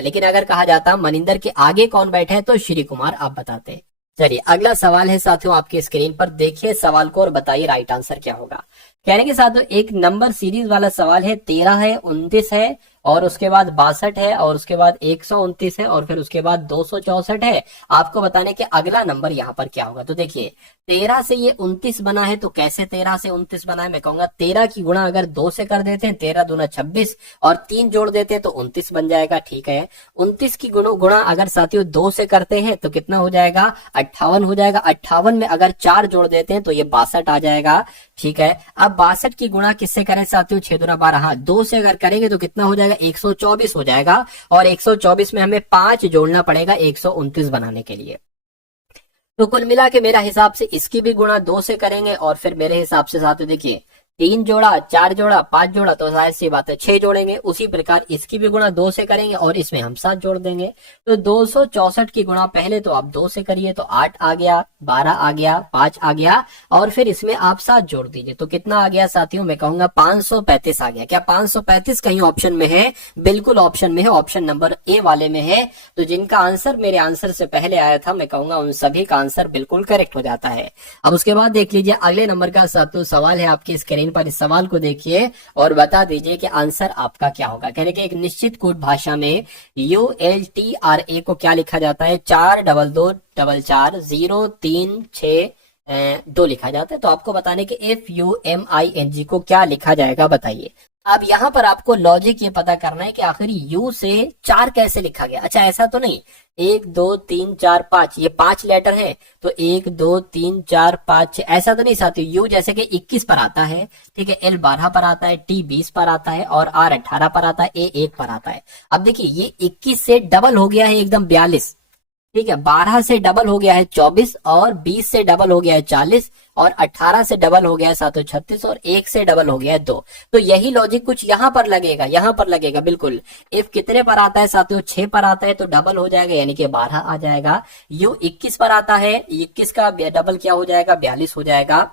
लेकिन अगर कहा जाता मनिंदर के आगे कौन बैठा है तो श्री कुमार आप बताते। चलिए अगला सवाल है साथियों आपकी स्क्रीन पर, देखिए सवाल को और बताइए राइट आंसर क्या होगा। कहने के साथ एक नंबर सीरीज वाला सवाल है, 13 है, 29 है और उसके बाद 62 है और उसके बाद 129 है और फिर उसके बाद 264 है। आपको बताने के अगला नंबर यहाँ पर क्या होगा। तो देखिए 13 से ये 29 बना है, तो कैसे 13 से 29 बना है, मैं कहूंगा 13 की गुणा अगर 2 से कर देते हैं, 13 दूना 26 और 3 जोड़ देते हैं तो 29 बन जाएगा। ठीक है, 29 की गुणा अगर साथियों 2 से करते हैं तो कितना हो जाएगा, 58 हो जाएगा। 58 में अगर 4 जोड़ देते हैं तो ये 62 आ जाएगा। ठीक है, अब 62 की गुणा किससे करें साथियों, 6 दूना 12, हाँ 2 से अगर करेंगे तो कितना हो जाएगा, 124 हो जाएगा। और 124 में हमें 5 जोड़ना पड़ेगा 129 बनाने के लिए। तो कुल मिला के मेरा हिसाब से इसकी भी गुणा 2 से करेंगे और फिर मेरे हिसाब से साथियों देखिए 3 जोड़ा, 4 जोड़ा, 5 जोड़ा, तो जाहिर सी बात है 6 जोड़ेंगे। उसी प्रकार इसकी भी गुणा 2 से करेंगे और इसमें हम 7 जोड़ देंगे। तो 264 की गुणा पहले तो आप 2 से करिए तो 8 आ गया, 12 आ गया, 5 आ गया और फिर इसमें आप 7 जोड़ दीजिए तो कितना आ गया साथियों, मैं कहूंगा 535 आ गया। क्या 535 कहीं ऑप्शन में है? बिल्कुल ऑप्शन में है, ऑप्शन नंबर ए वाले में है। तो जिनका आंसर मेरे आंसर से पहले आया था, मैं कहूंगा उन सभी का आंसर बिल्कुल करेक्ट हो जाता है। अब उसके बाद देख लीजिए अगले नंबर का साथियों सवाल है आपकी स्क्रीन पर। इस सवाल को देखिए और बता दीजिए कि आंसर आपका क्या होगा। कहने के एक निश्चित कोड भाषा में ULTRA को क्या लिखा जाता है, 422444036 2 लिखा जाता है। तो आपको बताने के FUMING को क्या लिखा जाएगा बताइए। अब यहाँ पर आपको लॉजिक ये पता करना है कि आखिर U से 4 कैसे लिखा गया। अच्छा ऐसा तो नहीं 1 2 3 4 5 ये 5 लेटर है तो 1 2 3 4 5 6 ऐसा तो नहीं साथियों। U जैसे कि 21 पर आता है, ठीक है, L 12 पर आता है, T 20 पर आता है और R 18 पर आता है, A 1 पर आता है। अब देखिए ये 21 से डबल हो गया है एकदम 42, ठीक है, 12 से डबल हो गया है 24 और 20 से डबल हो गया है 40 और 18 से डबल हो गया है 736 और 1 से डबल हो गया है 2। तो यही लॉजिक कुछ यहाँ पर लगेगा बिल्कुल। इफ कितने पर आता है साथियों, 6 पर आता है तो डबल हो जाएगा यानी कि 12 आ जाएगा। U 21 पर आता है, 21 का डबल क्या हो जाएगा, 42 हो जाएगा,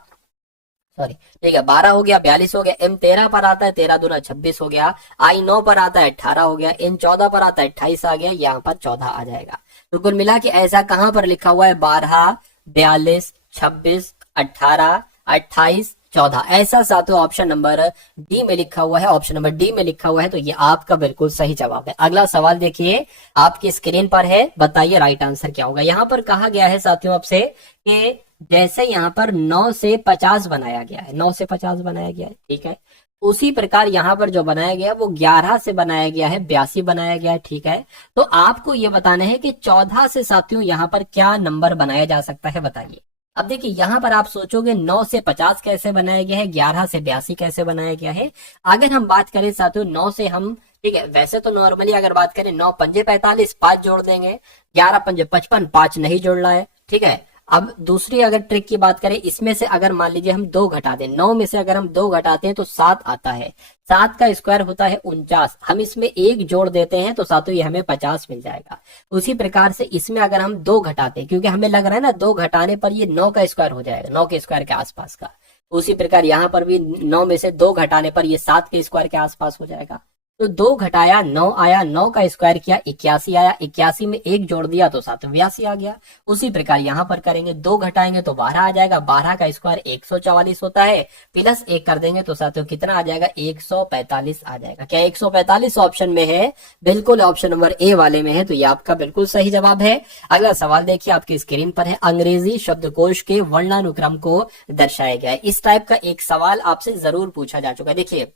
सॉरी ठीक है 12 हो गया, 42 हो गया। M 13 पर आता है, 13 दूना 26 हो गया। I 9 पर आता है, 18 हो गया। N 14 पर आता है, 28 आ गया, यहाँ पर 14 आ जाएगा। तो कुल मिला के ऐसा कहां पर लिखा हुआ है, 12 42 26 18 28 14 ऐसा सातों ऑप्शन नंबर डी में लिखा हुआ है। ऑप्शन नंबर डी में लिखा हुआ है तो ये आपका बिल्कुल सही जवाब है। अगला सवाल देखिए आपकी स्क्रीन पर है, बताइए राइट आंसर क्या होगा। यहाँ पर कहा गया है साथियों आपसे कि जैसे यहाँ पर 9 से 50 बनाया गया है, 9 से 50 बनाया गया है, ठीक है, उसी प्रकार यहाँ पर जो बनाया गया वो 11 से बनाया गया है, 82 बनाया गया है, ठीक है। तो आपको ये बताना है कि 14 से साथियों यहाँ पर क्या नंबर बनाया जा सकता है, बताइए। अब देखिए यहाँ पर आप सोचोगे 9 से 50 कैसे बनाया गया है, 11 से 82 कैसे बनाया गया है। अगर हम बात करें साथियों 9 से हम, ठीक है, वैसे तो नॉर्मली अगर बात करें 9 पंजे 45 5 जोड़ देंगे, 11 पंजे 55 5 नहीं जोड़ रहा है, ठीक है। अब दूसरी अगर ट्रिक की बात करें, इसमें से अगर मान लीजिए हम 2 घटा दें, 9 में से अगर हम 2 घटाते हैं तो 7 आता है, 7 का स्क्वायर होता है 49, हम इसमें 1 जोड़ देते हैं तो साथियों ये हमें 50 मिल जाएगा। उसी प्रकार से इसमें अगर हम 2 घटाते हैं, क्योंकि हमें लग रहा है ना 2 घटाने पर ये 9 का स्क्वायर हो जाएगा, 9 के स्क्वायर के आसपास का। उसी प्रकार यहाँ पर भी 9 में से 2 घटाने पर ये 7 के स्क्वायर के आसपास हो जाएगा। तो 2 घटाया 9 आया, 9 का स्क्वायर किया 81 आया, 81 में 1 जोड़ दिया तो 87 आ गया। उसी प्रकार यहाँ पर करेंगे, 2 घटाएंगे तो 12 आ जाएगा, 12 का स्क्वायर 144 होता है, प्लस 1 कर देंगे तो साथियों कितना आ जाएगा, 145 आ जाएगा। क्या 145 ऑप्शन में है? बिल्कुल ऑप्शन नंबर ए वाले में है, तो ये आपका बिल्कुल सही जवाब है। अगला सवाल देखिए आपकी स्क्रीन पर है, अंग्रेजी शब्दकोश के वर्णानुक्रम को दर्शाया गया है। इस टाइप का एक सवाल आपसे जरूर पूछा जा चुका है। देखिए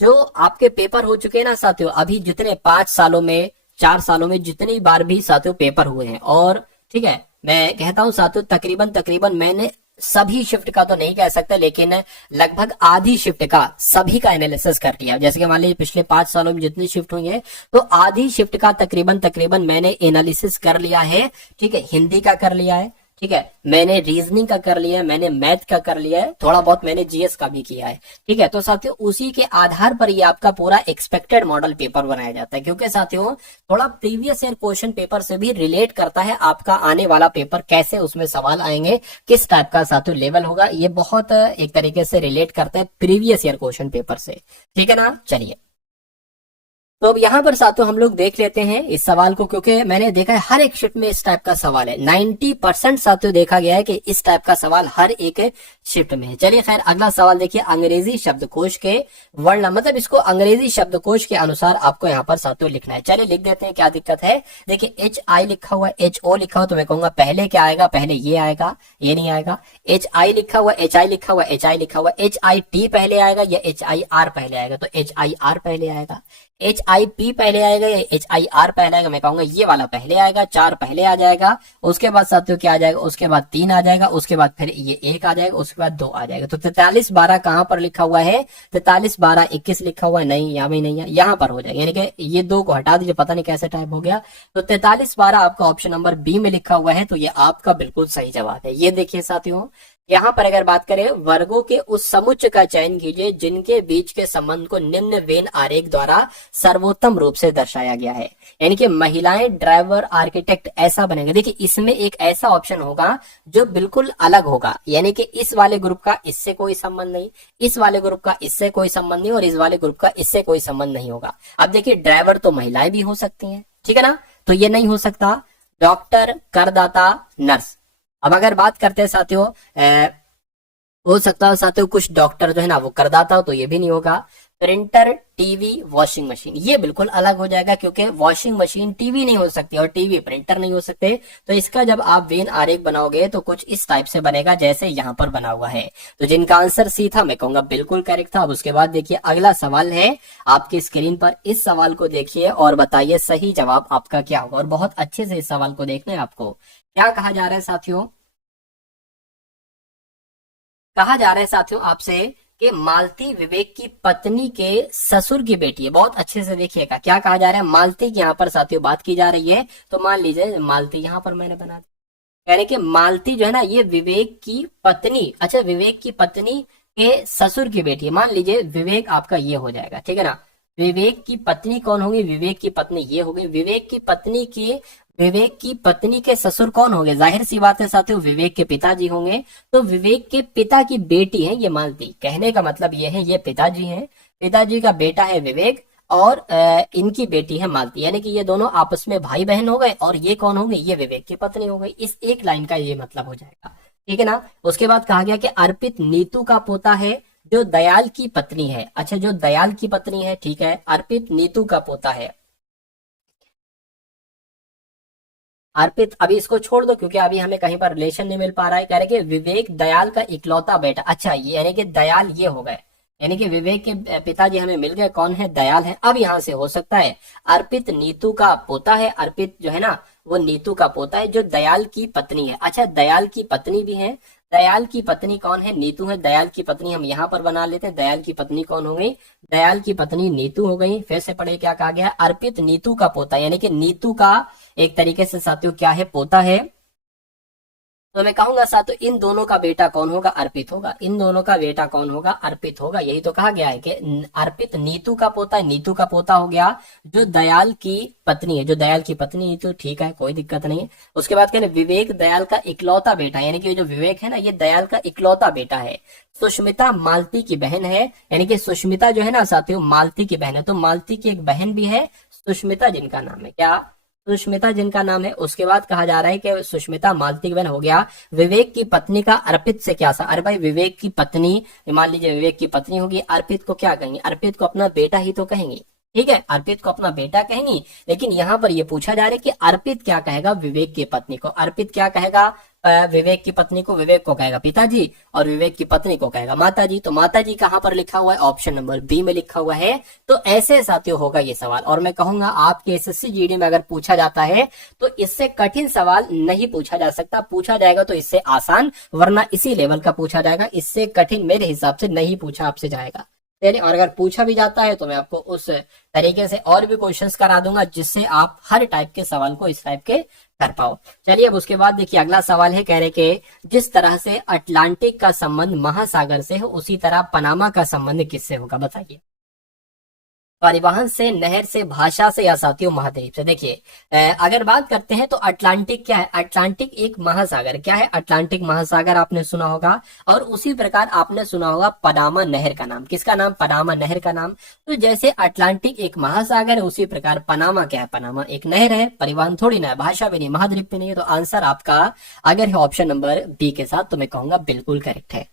जो आपके पेपर हो चुके हैं ना साथियों, अभी जितने 5 सालों में 4 सालों में जितनी बार भी साथियों पेपर हुए हैं, और ठीक है मैं कहता हूं साथियों तकरीबन तकरीबन मैंने सभी शिफ्ट का तो नहीं कह सकता, लेकिन लगभग आधी शिफ्ट का सभी का एनालिसिस कर लिया। जैसे कि मान लीजिए पिछले 5 सालों में जितनी शिफ्ट हुई है तो आधी शिफ्ट का तकरीबन तकरीबन मैंने एनालिसिस कर लिया है। ठीक है, हिंदी का कर लिया है, ठीक है, मैंने रीजनिंग का कर लिया है, मैंने मैथ का कर लिया है, थोड़ा बहुत मैंने जीएस का भी किया है। ठीक है, तो साथियों उसी के आधार पर ये आपका पूरा एक्सपेक्टेड मॉडल पेपर बनाया जाता है, क्योंकि साथियों थोड़ा प्रीवियस ईयर क्वेश्चन पेपर से भी रिलेट करता है आपका आने वाला पेपर, कैसे उसमें सवाल आएंगे, किस टाइप का साथियों लेवल होगा, ये बहुत एक तरीके से रिलेट करता है प्रीवियस ईयर क्वेश्चन पेपर से। ठीक है ना, चलिए तो अब यहाँ पर साथियों हम लोग देख लेते हैं इस सवाल को, क्योंकि मैंने देखा है हर एक शिफ्ट में इस टाइप का सवाल है। 90% साथियों देखा गया है कि इस टाइप का सवाल हर एक शिफ्ट में है। चलिए खैर अगला सवाल देखिए, अंग्रेजी शब्दकोश के वर्ण, मतलब इसको अंग्रेजी शब्दकोश के अनुसार आपको यहाँ पर साथियों लिखना है। चलिए लिख देते हैं, क्या दिक्कत है। देखिए HI लिखा हुआ है, HO लिखा हुआ, तो मैं कहूंगा पहले क्या आएगा, पहले ये आएगा, ये नहीं आएगा। HI लिखा हुआ, HI लिखा हुआ, HI लिखा हुआ, HIT पहले आएगा या HIR पहले आएगा, तो HIR पहले आएगा। HIP पहले आएगा या HIR पहले आएगा, मैं कहूंगा ये वाला पहले आएगा, 4 पहले आ जाएगा। उसके बाद साथियों क्या आ जाएगा, उसके बाद 3 आ जाएगा, उसके बाद फिर ये 1 आ जाएगा, उसके बाद 2 आ जाएगा। तो 43 12 कहां पर लिखा हुआ है, 43 12 21 लिखा हुआ है, नहीं यहाँ भी नहीं है, यहाँ पर हो जाएगा, यानी कि ये 2 को हटा दीजिए, पता नहीं कैसे टाइप हो गया। तो 43 12 आपका ऑप्शन नंबर बी में लिखा हुआ है, तो ये आपका बिल्कुल सही जवाब है। ये देखिए साथियों यहाँ पर अगर बात करें, वर्गों के उस समुच्चय का चयन कीजिए जिनके बीच के संबंध को निम्न वेन आरेख द्वारा सर्वोत्तम रूप से दर्शाया गया है। यानी कि महिलाएं, ड्राइवर, आर्किटेक्ट, ऐसा बनेगा। देखिए इसमें एक ऐसा ऑप्शन होगा जो बिल्कुल अलग होगा, यानी कि इस वाले ग्रुप का इससे कोई संबंध नहीं, इस वाले ग्रुप का इससे कोई संबंध नहीं, और इस वाले ग्रुप का इससे कोई संबंध नहीं होगा। अब देखिए ड्राइवर तो महिलाएं भी हो सकती हैं, ठीक है ना, तो ये नहीं हो सकता। डॉक्टर, करदाता, नर्स। अब अगर बात करते हैं साथियों, हो सकता है साथियों कुछ डॉक्टर जो है ना वो करदाता हो, तो ये भी नहीं होगा। प्रिंटर, टीवी, वॉशिंग मशीन, ये बिल्कुल अलग हो जाएगा, क्योंकि वॉशिंग मशीन टीवी नहीं हो सकती और टीवी प्रिंटर नहीं हो सकते। तो इसका जब आप वेन आरेख बनाओगे तो कुछ इस टाइप से बनेगा जैसे यहाँ पर बना हुआ है। तो जिनका आंसर सी था, मैं कहूंगा बिल्कुल करेक्ट था। अब उसके बाद देखिए अगला सवाल है आपकी स्क्रीन पर, इस सवाल को देखिए और बताइए सही जवाब आपका क्या होगा। और बहुत अच्छे से इस सवाल को देखना है आपको। क्या कहा जा रहा है साथियों, कहा जा रहा है साथियों आपसे कि मालती विवेक की पत्नी के ससुर की बेटी है। बहुत अच्छे से देखिएगा क्या कहा जा रहा है, मालती की यहाँ पर साथियों बात की जा रही है। तो मान लीजिए मालती यहाँ पर मैंने बना दी, यानी कि मालती जो है ना ये विवेक की पत्नी, अच्छा विवेक की पत्नी के ससुर की बेटी है। मान लीजिए विवेक आपका ये हो जाएगा, ठीक है ना। विवेक की पत्नी कौन होगी, विवेक की पत्नी ये हो गई। विवेक की पत्नी के ससुर कौन होंगे, जाहिर सी बात है साथियों विवेक के पिताजी होंगे। तो विवेक के पिता की बेटी है ये मालती, कहने का मतलब ये है ये पिताजी हैं, पिताजी का बेटा है विवेक और इनकी बेटी है मालती, यानी कि ये दोनों आपस में भाई बहन हो गए। और ये कौन होंगे, ये विवेक की पत्नी हो गई। इस एक लाइन का ये मतलब हो जाएगा, ठीक है ना। उसके बाद कहा गया कि अर्पित नीतू का पोता है जो दयाल की पत्नी है। अच्छा जो दयाल की पत्नी है, ठीक है, अर्पित नीतू का पोता है। अर्पित अभी इसको छोड़ दो क्योंकि अभी हमें कहीं पर रिलेशन नहीं मिल पा रहा है। कह रहे कि विवेक दयाल का इकलौता बेटा, अच्छा ये यानी कि दयाल ये हो गए, यानी कि विवेक के पिताजी हमें मिल गए, कौन है, दयाल है। अब यहाँ से हो सकता है अर्पित नीतू का पोता है, अर्पित जो है ना वो नीतू का पोता है जो दयाल की पत्नी है। अच्छा दयाल की पत्नी भी है, दयाल की पत्नी कौन है, नीतू है। दयाल की पत्नी हम यहाँ पर बना लेते हैं, दयाल की पत्नी कौन हो गई, दयाल की पत्नी नीतू हो गई। फिर से पढ़े क्या कहा गया, अर्पित नीतू का पोता, यानी कि नीतू का एक तरीके से साथियों क्या है, पोता है। तो मैं कहूंगा साथियों इन दोनों का बेटा कौन होगा, अर्पित होगा। इन दोनों का बेटा कौन होगा, अर्पित होगा। यही तो कहा गया है कि अर्पित नीतू का पोता है, नीतू का पोता हो गया जो दयाल की पत्नी है, जो दयाल की पत्नी नीतू, ठीक है कोई दिक्कत नहीं है। उसके बाद कहने विवेक दयाल का इकलौता बेटा, यानी कि जो विवेक है ना ये दयाल का इकलौता बेटा है। सुष्मिता मालती की बहन है, यानी कि सुष्मिता जो है ना साथियों मालती की बहन है, तो मालती की एक बहन भी है सुष्मिता जिनका नाम है क्या, सुष्मिता जिनका नाम है। उसके बाद कहा जा रहा है कि सुष्मिता मालती की बहन हो गया। विवेक की पत्नी का अर्पित से क्या सा, अरे भाई विवेक की पत्नी, मान लीजिए विवेक की पत्नी होगी, अर्पित को क्या कहेंगे, अर्पित को अपना बेटा ही तो कहेंगे, ठीक है, अर्पित को अपना बेटा कहेंगी। लेकिन यहाँ पर ये पूछा जा रहा है कि अर्पित क्या कहेगा विवेक की पत्नी को, अर्पित क्या कहेगा विवेक की पत्नी को, विवेक को कहेगा पिताजी और विवेक की पत्नी को कहेगा माताजी। तो माताजी कहाँ पर लिखा हुआ है, ऑप्शन नंबर बी में लिखा हुआ है। तो ऐसे साथियों होगा ये सवाल। और मैं कहूंगा आपके एसएससी जीडी में अगर पूछा जाता है तो इससे कठिन सवाल नहीं पूछा जा सकता, पूछा जाएगा तो इससे आसान, वरना इसी लेवल का पूछा जाएगा, इससे कठिन मेरे हिसाब से नहीं पूछा आपसे जाएगा। और अगर पूछा भी जाता है तो मैं आपको उस तरीके से और भी क्वेश्चंस करा दूंगा जिससे आप हर टाइप के सवाल को इस टाइप के कर पाओ। चलिए अब उसके बाद देखिए अगला सवाल है, कह रहे कि जिस तरह से अटलांटिक का संबंध महासागर से है उसी तरह पनामा का संबंध किससे होगा, बताइए। परिवहन से, नहर से, भाषा से या साथियों महाद्वीप से। देखिए अगर बात करते हैं तो अटलांटिक क्या है, अटलांटिक एक महासागर, क्या है अटलांटिक महासागर आपने सुना होगा। और उसी प्रकार आपने सुना होगा पनामा नहर का नाम, किसका नाम, पनामा नहर का नाम। तो जैसे अटलांटिक एक महासागर है उसी प्रकार पनामा क्या है, पनामा एक नहर है, परिवहन थोड़ी ना है, भाषा भी नहीं, महाद्वीप भी नहीं है। तो आंसर आपका अगर है ऑप्शन नंबर बी के साथ तो मैं कहूंगा बिल्कुल करेक्ट है।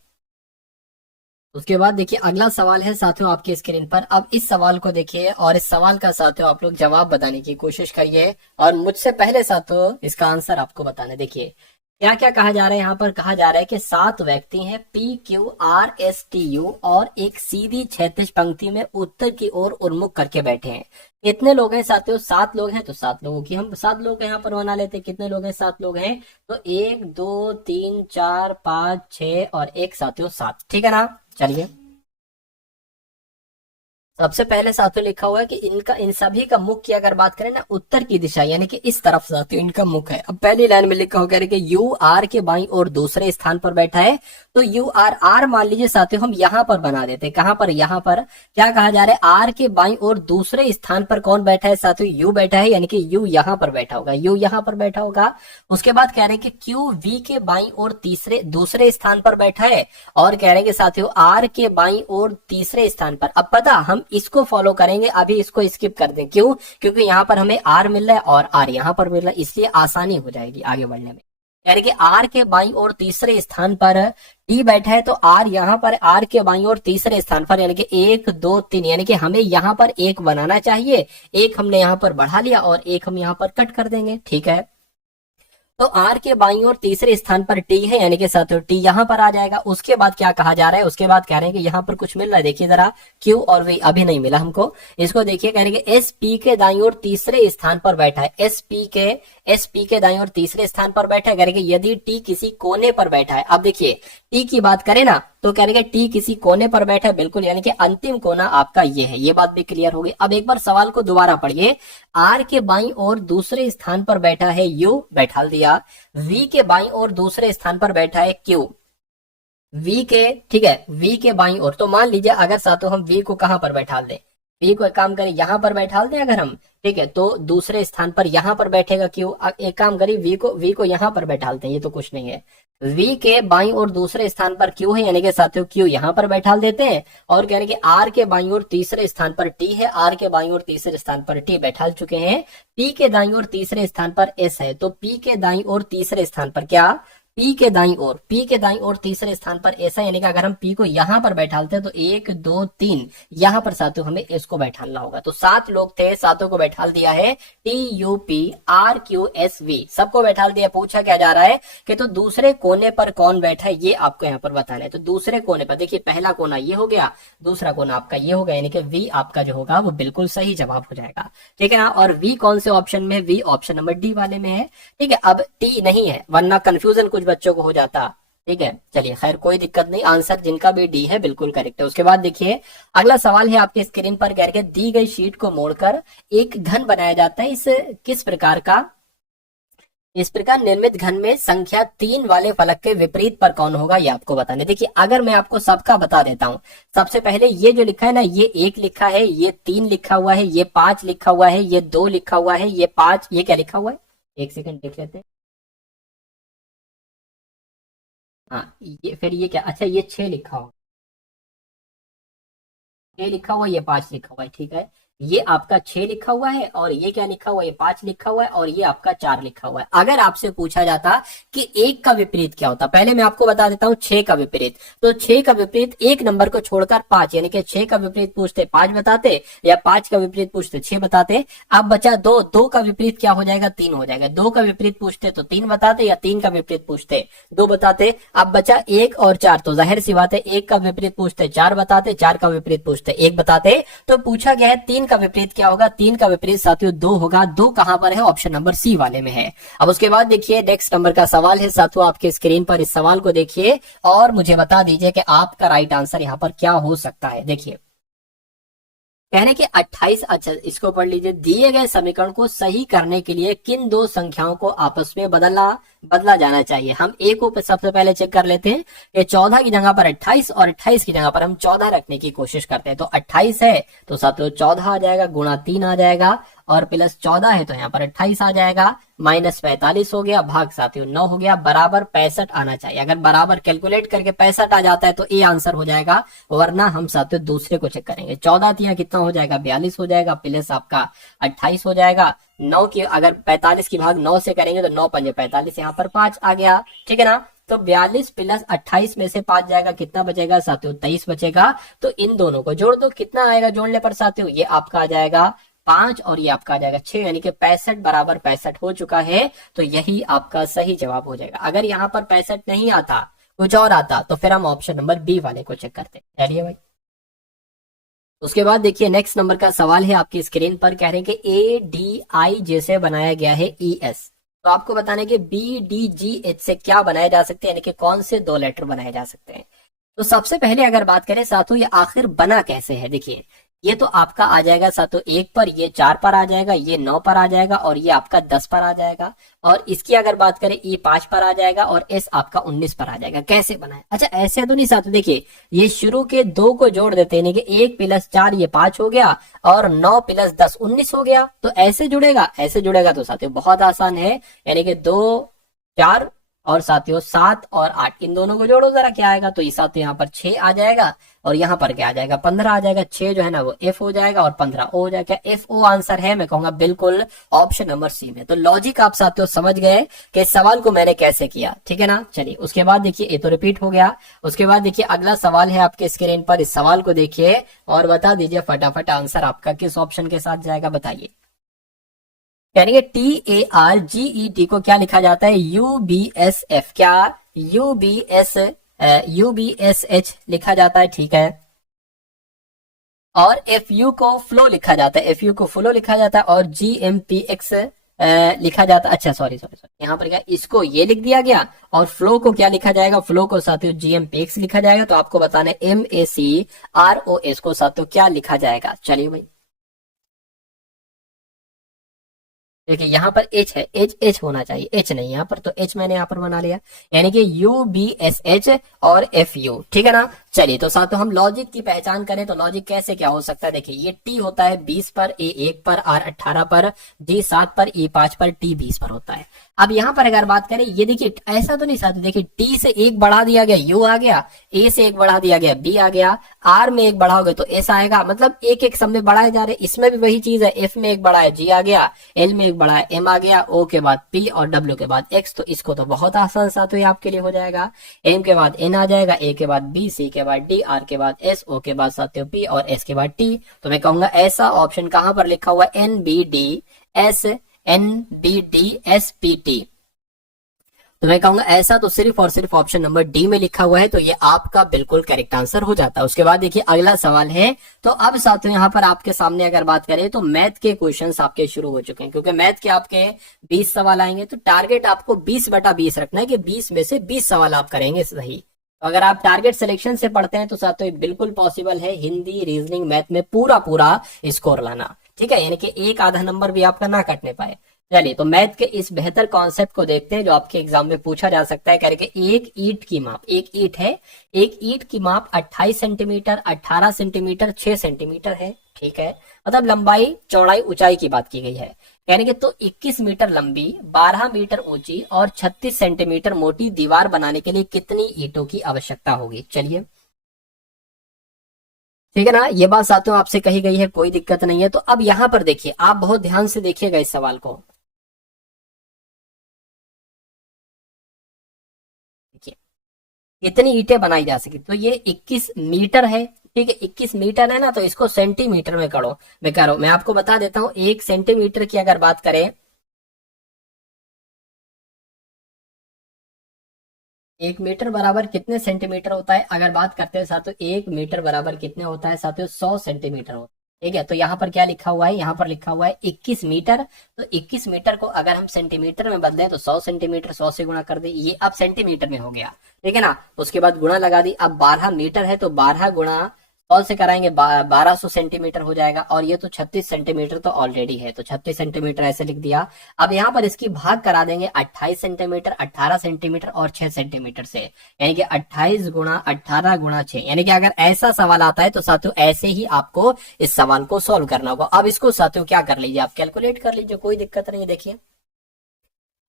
उसके बाद देखिए अगला सवाल है साथियों आपकी स्क्रीन पर। अब इस सवाल को देखिए और इस सवाल का साथियों आप लोग जवाब बताने की कोशिश करिए और मुझसे पहले साथियों इसका आंसर आपको बताना। देखिए क्या क्या कहा जा रहा है, यहाँ पर कहा जा रहा है कि 7 व्यक्ति हैं PQRSTU और एक सीधी क्षैतिज पंक्ति में उत्तर की ओर उन्मुख करके बैठे हैं। कितने लोग हैं साथियों, 7 लोग हैं। तो 7 लोगों की हम 7 लोग यहाँ पर बना लेते हैं। कितने लोग हैं, 7 लोग हैं। तो 1 2 3 4 5 6 और एक साथियों 7, ठीक है ना। चलिए सबसे पहले साथियों लिखा हुआ है कि इनका, इन सभी का मुख की अगर बात करें ना उत्तर की दिशा यानी कि इस तरफ साथियों इनका मुख है। अब पहली लाइन में लिखा हुआ है कि यू आर के बाईं और दूसरे स्थान पर बैठा है। तो यू आर, आर मान लीजिए साथियों हम यहाँ पर बना देते हैं, कहां पर, यहाँ पर। क्या कहा जा रहा है, आर के बाईं और दूसरे स्थान पर कौन बैठा है साथियों, यू बैठा है, यानी कि यू यहाँ पर बैठा होगा, यू यहाँ पर बैठा होगा। उसके बाद कह रहे हैं कि क्यू वी के बाईं और दूसरे स्थान पर बैठा है। और कह रहे हैं कि साथियों आर के बाईं और तीसरे स्थान पर। अब पता हम इसको फॉलो करेंगे, अभी इसको स्किप कर दें, क्यों, क्योंकि यहाँ पर हमें आर मिल रहा है और आर यहाँ पर मिल रहा है, इसलिए आसानी हो जाएगी आगे बढ़ने में। यानी कि आर के बाईं और तीसरे स्थान पर टी बैठा है तो आर यहाँ पर, आर के बाईं और तीसरे स्थान पर यानी कि 1 2 3, यानी कि हमें यहाँ पर एक बनाना चाहिए, एक हमने यहाँ पर बढ़ा लिया और एक हम यहाँ पर कट कर देंगे, ठीक है। तो आर के बाईं और तीसरे स्थान पर टी है, यानी कि साथियों टी यहाँ पर आ जाएगा। उसके बाद क्या कहा जा रहा है, उसके बाद कह रहे हैं कि यहाँ पर कुछ मिल रहा है, देखिए जरा क्यू और वी अभी नहीं मिला हमको, इसको देखिए। कह रहे हैं कि एस पी के दाईं और तीसरे स्थान पर बैठा है, एस पी के दाईं और तीसरे स्थान पर बैठा है। कह रहे हैं कि यदि टी किसी कोने पर बैठा है, अब देखिए टी की बात करें ना तो कह रहे हैं टी किसी कोने पर बैठा है, बिल्कुल, यानी कि अंतिम कोना आपका ये है, ये बात भी क्लियर होगी। अब एक बार सवाल को दोबारा पढ़िए, आर के बाईं और दूसरे स्थान पर बैठा है यू, बैठा दिया। वी के बाईं और दूसरे स्थान पर बैठा है क्यू, वी के, ठीक है, वी के बाईं ओर। तो मान लीजिए अगर साथों हम वी को कहां पर बैठा दें, वी को एक काम करें यहां पर बैठा दें अगर हम, ठीक है, तो दूसरे स्थान पर यहां पर बैठेगा क्यू। एक काम करिए वी को यहां पर बैठालते हैं, ये तो कुछ नहीं है। वी के बाईं और दूसरे स्थान पर क्यू है, यानी कि साथियों क्यू यहां पर बैठाल देते हैं। और कह रहे कि आर के बाईं और तीसरे स्थान पर टी है, आर के बाईं और तीसरे स्थान पर टी बैठाल चुके हैं। पी के दाईं और तीसरे स्थान पर एस है, तो पी के दाईं और तीसरे स्थान पर क्या, पी के दाईं ओर तीसरे स्थान पर ऐसा, यानी कि अगर हम पी को यहां पर बैठालते हैं तो 1 2 3 यहां पर साथियों हमें एस को बैठाना होगा। तो 7 लोग थे, 7 को बैठाल दिया है, TUPRQSV सबको बैठाल दिया। पूछा क्या जा रहा है कि तो दूसरे कोने पर कौन बैठा है ये आपको यहाँ पर बताना है। तो दूसरे कोने पर देखिए पहला कोना ये हो गया, दूसरा कोना आपका ये हो गया, यानी कि वी आपका जो होगा वो बिल्कुल सही जवाब हो जाएगा, ठीक है ना। और वी कौन से ऑप्शन में, वी ऑप्शन नंबर डी वाले में है, ठीक है। अब टी नहीं है वरना कंफ्यूजन कुछ बच्चों को हो जाता, ठीक है। चलिए खैर कोई दिक्कत नहीं, आंसर जिनका भी डी है बिल्कुल करेक्ट है। उसके बाद देखिए अगला सवाल है आपके स्क्रीन पर, कह रहे दी गई शीट को मोड़कर एक घन बनाया जाता है, इस किस प्रकार का इस प्रकार निर्मित घन में संख्या 3 वाले फलक के विपरीत पर कौन होगा, ये आपको बताना है। देखिए अगर मैं आपको सबका बता देता हूं, सबसे पहले ये जो लिखा है ना, ये 1 लिखा है, ये 3 लिखा हुआ है, ये 5 लिखा हुआ है, ये 2 लिखा हुआ है, ये 5, ये क्या लिखा हुआ है, एक सेकंड देख लेते हैं। हाँ ये फिर ये क्या, अच्छा ये 6 लिखा हुआ, 6 लिखा हुआ, ये 5 लिखा हुआ है, ठीक है। ये आपका 6 लिखा हुआ है, और ये क्या लिखा हुआ है, ये 5 लिखा हुआ है, और ये आपका 4 लिखा हुआ है। अगर आपसे पूछा जाता कि 1 का विपरीत क्या होता, पहले मैं आपको बता देता हूं 6 का विपरीत। तो 6 का विपरीत एक नंबर को छोड़कर 5, यानी कि 6 का विपरीत पूछते 5 बताते, या 5 का विपरीत पूछते 6 बताते। अब बचा 2, 2 का विपरीत क्या हो जाएगा, 3 हो जाएगा। 2 का विपरीत पूछते तो 3 बताते, या 3 का विपरीत पूछते 2 बताते। अब बचा 1 और 4, तो जाहिर सी बात है 1 का विपरीत पूछते 4 बताते, 4 का विपरीत पूछते 1 बताते। तो पूछा गया है 3 का विपरीत क्या होगा, 3 का विपरीत साथियों 2 होगा। 2 कहां पर है, ऑप्शन नंबर सी वाले में है। अब उसके बाद देखिए नेक्स्ट नंबर का सवाल है साथियों, आपके स्क्रीन पर इस सवाल को देखिए और मुझे बता दीजिए कि आपका राइट आंसर यहां पर क्या हो सकता है। देखिए कहने के 28, अच्छा इसको पढ़ लीजिए। दिए गए समीकरण को सही करने के लिए किन दो संख्याओं को आपस में बदला जाना चाहिए। हम ए को सबसे पहले चेक कर लेते हैं कि 14 की जगह पर 28 और 28 की जगह पर हम 14 रखने की कोशिश करते हैं। तो 28 है तो साथियों 14 आ जाएगा, गुणा 3 आ जाएगा, और प्लस 14 है तो यहाँ पर 28 आ जाएगा, माइनस 45 हो गया, भाग साथियों 9 हो गया, बराबर 65 आना चाहिए। अगर बराबर कैलकुलेट करके 65 आ जाता है तो ए आंसर हो जाएगा, वरना हम साथियों दूसरे को चेक करेंगे। 14 तिया कितना हो जाएगा, 42 हो जाएगा, प्लस आपका 28 हो जाएगा। 9 की अगर 45 की भाग 9 से करेंगे तो 9 पंजे 45, यहाँ पर 5 आ गया, ठीक है ना। तो 42 प्लस 28 में से 5 जाएगा, कितना बचेगा साथियों, 23 बचेगा। तो इन दोनों को जोड़ दो, कितना आएगा जोड़ने पर साथियों, ये आपका आ जाएगा 5 और ये आपका आ जाएगा 6, यानी कि 65 बराबर 65 हो चुका है। तो यही आपका सही जवाब हो जाएगा। अगर यहाँ पर 65 नहीं आता, कुछ और आता, तो फिर हम ऑप्शन नंबर बी वाले को चेक करते हैं। चलिए भाई उसके बाद देखिए नेक्स्ट नंबर का सवाल है आपकी स्क्रीन पर, कह रहे हैं कि ए डी आई जैसे बनाया गया है ई एस। तो आपको बताना है कि बी डी जी एच से क्या बनाए जा सकते हैं, यानी कि कौन से 2 लेटर बनाए जा सकते हैं। तो सबसे पहले अगर बात करें साथियों, ये आखिर बना कैसे है। देखिए ये तो आपका आ जाएगा साथियों 1 पर, ये 4 पर आ जाएगा, ये 9 पर आ जाएगा, और ये आपका 10 पर आ जाएगा। और इसकी अगर बात करें ये 5 पर आ जाएगा, और एस आपका 19 पर आ जाएगा। कैसे बनाए, अच्छा ऐसे तो नहीं साथियों, देखिए ये शुरू के 2 को जोड़ देते हैं, कि 1 प्लस 4 ये 5 हो गया, और 9 प्लस 10 19 हो गया। तो ऐसे जुड़ेगा, ऐसे जुड़ेगा तो साथियों बहुत आसान है, यानी कि 2 4 और साथियों 7 और 8, इन दोनों को जोड़ो जरा, क्या आएगा, तो ये साथियों यहाँ पर 6 आ जाएगा, और यहाँ पर क्या आ जाएगा, 15 आ जाएगा। 6 जो है ना वो एफ हो जाएगा, और 15 ओ हो जाएगा। एफ ओ आंसर है, मैं कहूंगा बिल्कुल ऑप्शन नंबर सी में। तो लॉजिक आप साथियों समझ गए कि इस सवाल को मैंने कैसे किया, ठीक है ना। चलिए उसके बाद देखिए ये तो रिपीट हो गया। उसके बाद देखिए अगला सवाल है आपके स्क्रीन पर, इस सवाल को देखिए और बता दीजिए फटाफट आंसर आपका किस ऑप्शन के साथ जाएगा, बताइए। यानी TARGET को क्या लिखा जाता है, UBSF, क्या UBSH लिखा जाता है, ठीक है। और FU को फ्लो लिखा जाता है, FU को फ्लो लिखा जाता है, और GMPX लिखा जाता है। अच्छा सॉरी सॉरी सॉरी, यहाँ पर क्या इसको ये लिख दिया गया, और फ्लो को क्या लिखा जाएगा, फ्लो को साथियों GMPX लिखा जाएगा। तो आपको बताना है MACROS को साथियों क्या लिखा जाएगा। चलिए भाई देखिए यहाँ पर एच है, एच एच होना चाहिए, एच नहीं यहाँ पर, तो एच मैंने यहाँ पर बना लिया, यानी कि UBSH और FU, ठीक है ना। चलिए तो साथियों हम लॉजिक की पहचान करें तो लॉजिक कैसे क्या हो सकता है। देखिए ये टी होता है 20 पर, ए 1 पर, आर 18 पर, जी 7 पर, ई 5 पर, टी 20 पर होता है। अब यहाँ पर अगर बात करें, ये देखिए ऐसा तो नहीं साथियों, देखिए टी से 1 बढ़ा दिया गया यू आ गया, ए से 1 बढ़ा दिया गया बी आ गया, आर में 1 बढ़ाओगे तो एस आएगा, मतलब एक एक सब में बढ़ाए जा रहे। इसमें भी वही चीज है, एफ में 1 बढ़ा है जी आ गया, एल में 1 बढ़ा है एम आ गया, ओ के बाद पी और डब्ल्यू के बाद एक्स। तो इसको तो बहुत आसान साथियों आपके लिए हो जाएगा। एम के बाद एन आ जाएगा, ए के बाद बी, सी के बाद डी, आर के बाद एस, ओ के बाद साथियों पी और एस के बाद टी। तो मैं कहूंगा ऐसा ऑप्शन कहां पर लिखा हुआ है, NBDSPT। तो मैं कहूंगा ऐसा तो सिर्फ और सिर्फ ऑप्शन नंबर डी में लिखा हुआ है, तो ये आपका बिल्कुल करेक्ट आंसर हो जाता है। उसके बाद देखिए अगला सवाल है, तो अब साथियों यहाँ पर आपके सामने अगर बात करें तो मैथ के क्वेश्चंस आपके शुरू हो चुके हैं, क्योंकि मैथ के आपके 20 सवाल आएंगे। तो टारगेट आपको 20/20 रखना है कि 20 में से 20 सवाल आप करेंगे सही। तो अगर आप टारगेट सिलेक्शन से पढ़ते हैं तो साथियों बिल्कुल पॉसिबल है हिंदी, रीजनिंग, मैथ में पूरा पूरा स्कोर लाना, ठीक है, यानी कि एक आधा नंबर भी आपका ना कटने पाए। चलिए, तो मैथ के इस बेहतर कॉन्सेप्ट को देखते हैं जो आपके एग्जाम में पूछा जा सकता है। कह रहे कि एक ईंट की माप, एक ईंट है, एक ईंट की माप 28 सेंटीमीटर, 18 सेंटीमीटर, 6 सेंटीमीटर है। ठीक है, मतलब लंबाई चौड़ाई ऊंचाई की बात की गई है। कहने के तो 21 मीटर लंबी, 12 मीटर ऊंची और 36 सेंटीमीटर मोटी दीवार बनाने के लिए कितनी ईंटों की आवश्यकता होगी। चलिए, ठीक है ना, ये बात साथियों आपसे कही गई है, कोई दिक्कत नहीं है। तो अब यहां पर देखिए, आप बहुत ध्यान से देखिएगा इस सवाल को। देखिए, कितनी ईंटें बनाई जा सके, तो ये 21 मीटर है। ठीक है, 21 मीटर है ना, तो इसको सेंटीमीटर में करो, मैं आपको बता देता हूं। 1 सेंटीमीटर की अगर बात करें, 1 मीटर बराबर कितने सेंटीमीटर होता है, अगर बात करते हैं साथियों, 1 मीटर बराबर कितने होता है साथियों, 100 सेंटीमीटर होता है। ठीक है, तो यहाँ पर क्या लिखा हुआ है, यहाँ पर लिखा हुआ है 21 मीटर। तो 21 मीटर को अगर हम सेंटीमीटर में बदलें तो 100 सेंटीमीटर, 100 से गुणा कर दे, ये अब सेंटीमीटर में हो गया। ठीक है ना, उसके बाद गुणा लगा दी। अब 12 मीटर है तो 12 गुणा 100 से कराएंगे, 1200 सेंटीमीटर हो जाएगा। और ये तो 36 सेंटीमीटर तो ऑलरेडी है, तो 36 सेंटीमीटर ऐसे लिख दिया। अब यहाँ पर इसकी भाग करा देंगे 28 सेंटीमीटर, 18 सेंटीमीटर और 6 सेंटीमीटर से, यानी कि 28 गुणा 18 गुणा 6। यानी कि अगर ऐसा सवाल आता है तो साथियों ऐसे ही आपको इस सवाल को सॉल्व करना होगा। अब इसको साथियों क्या कर लीजिए, आप कैलकुलेट कर लीजिए, कोई दिक्कत नहीं है। देखिए,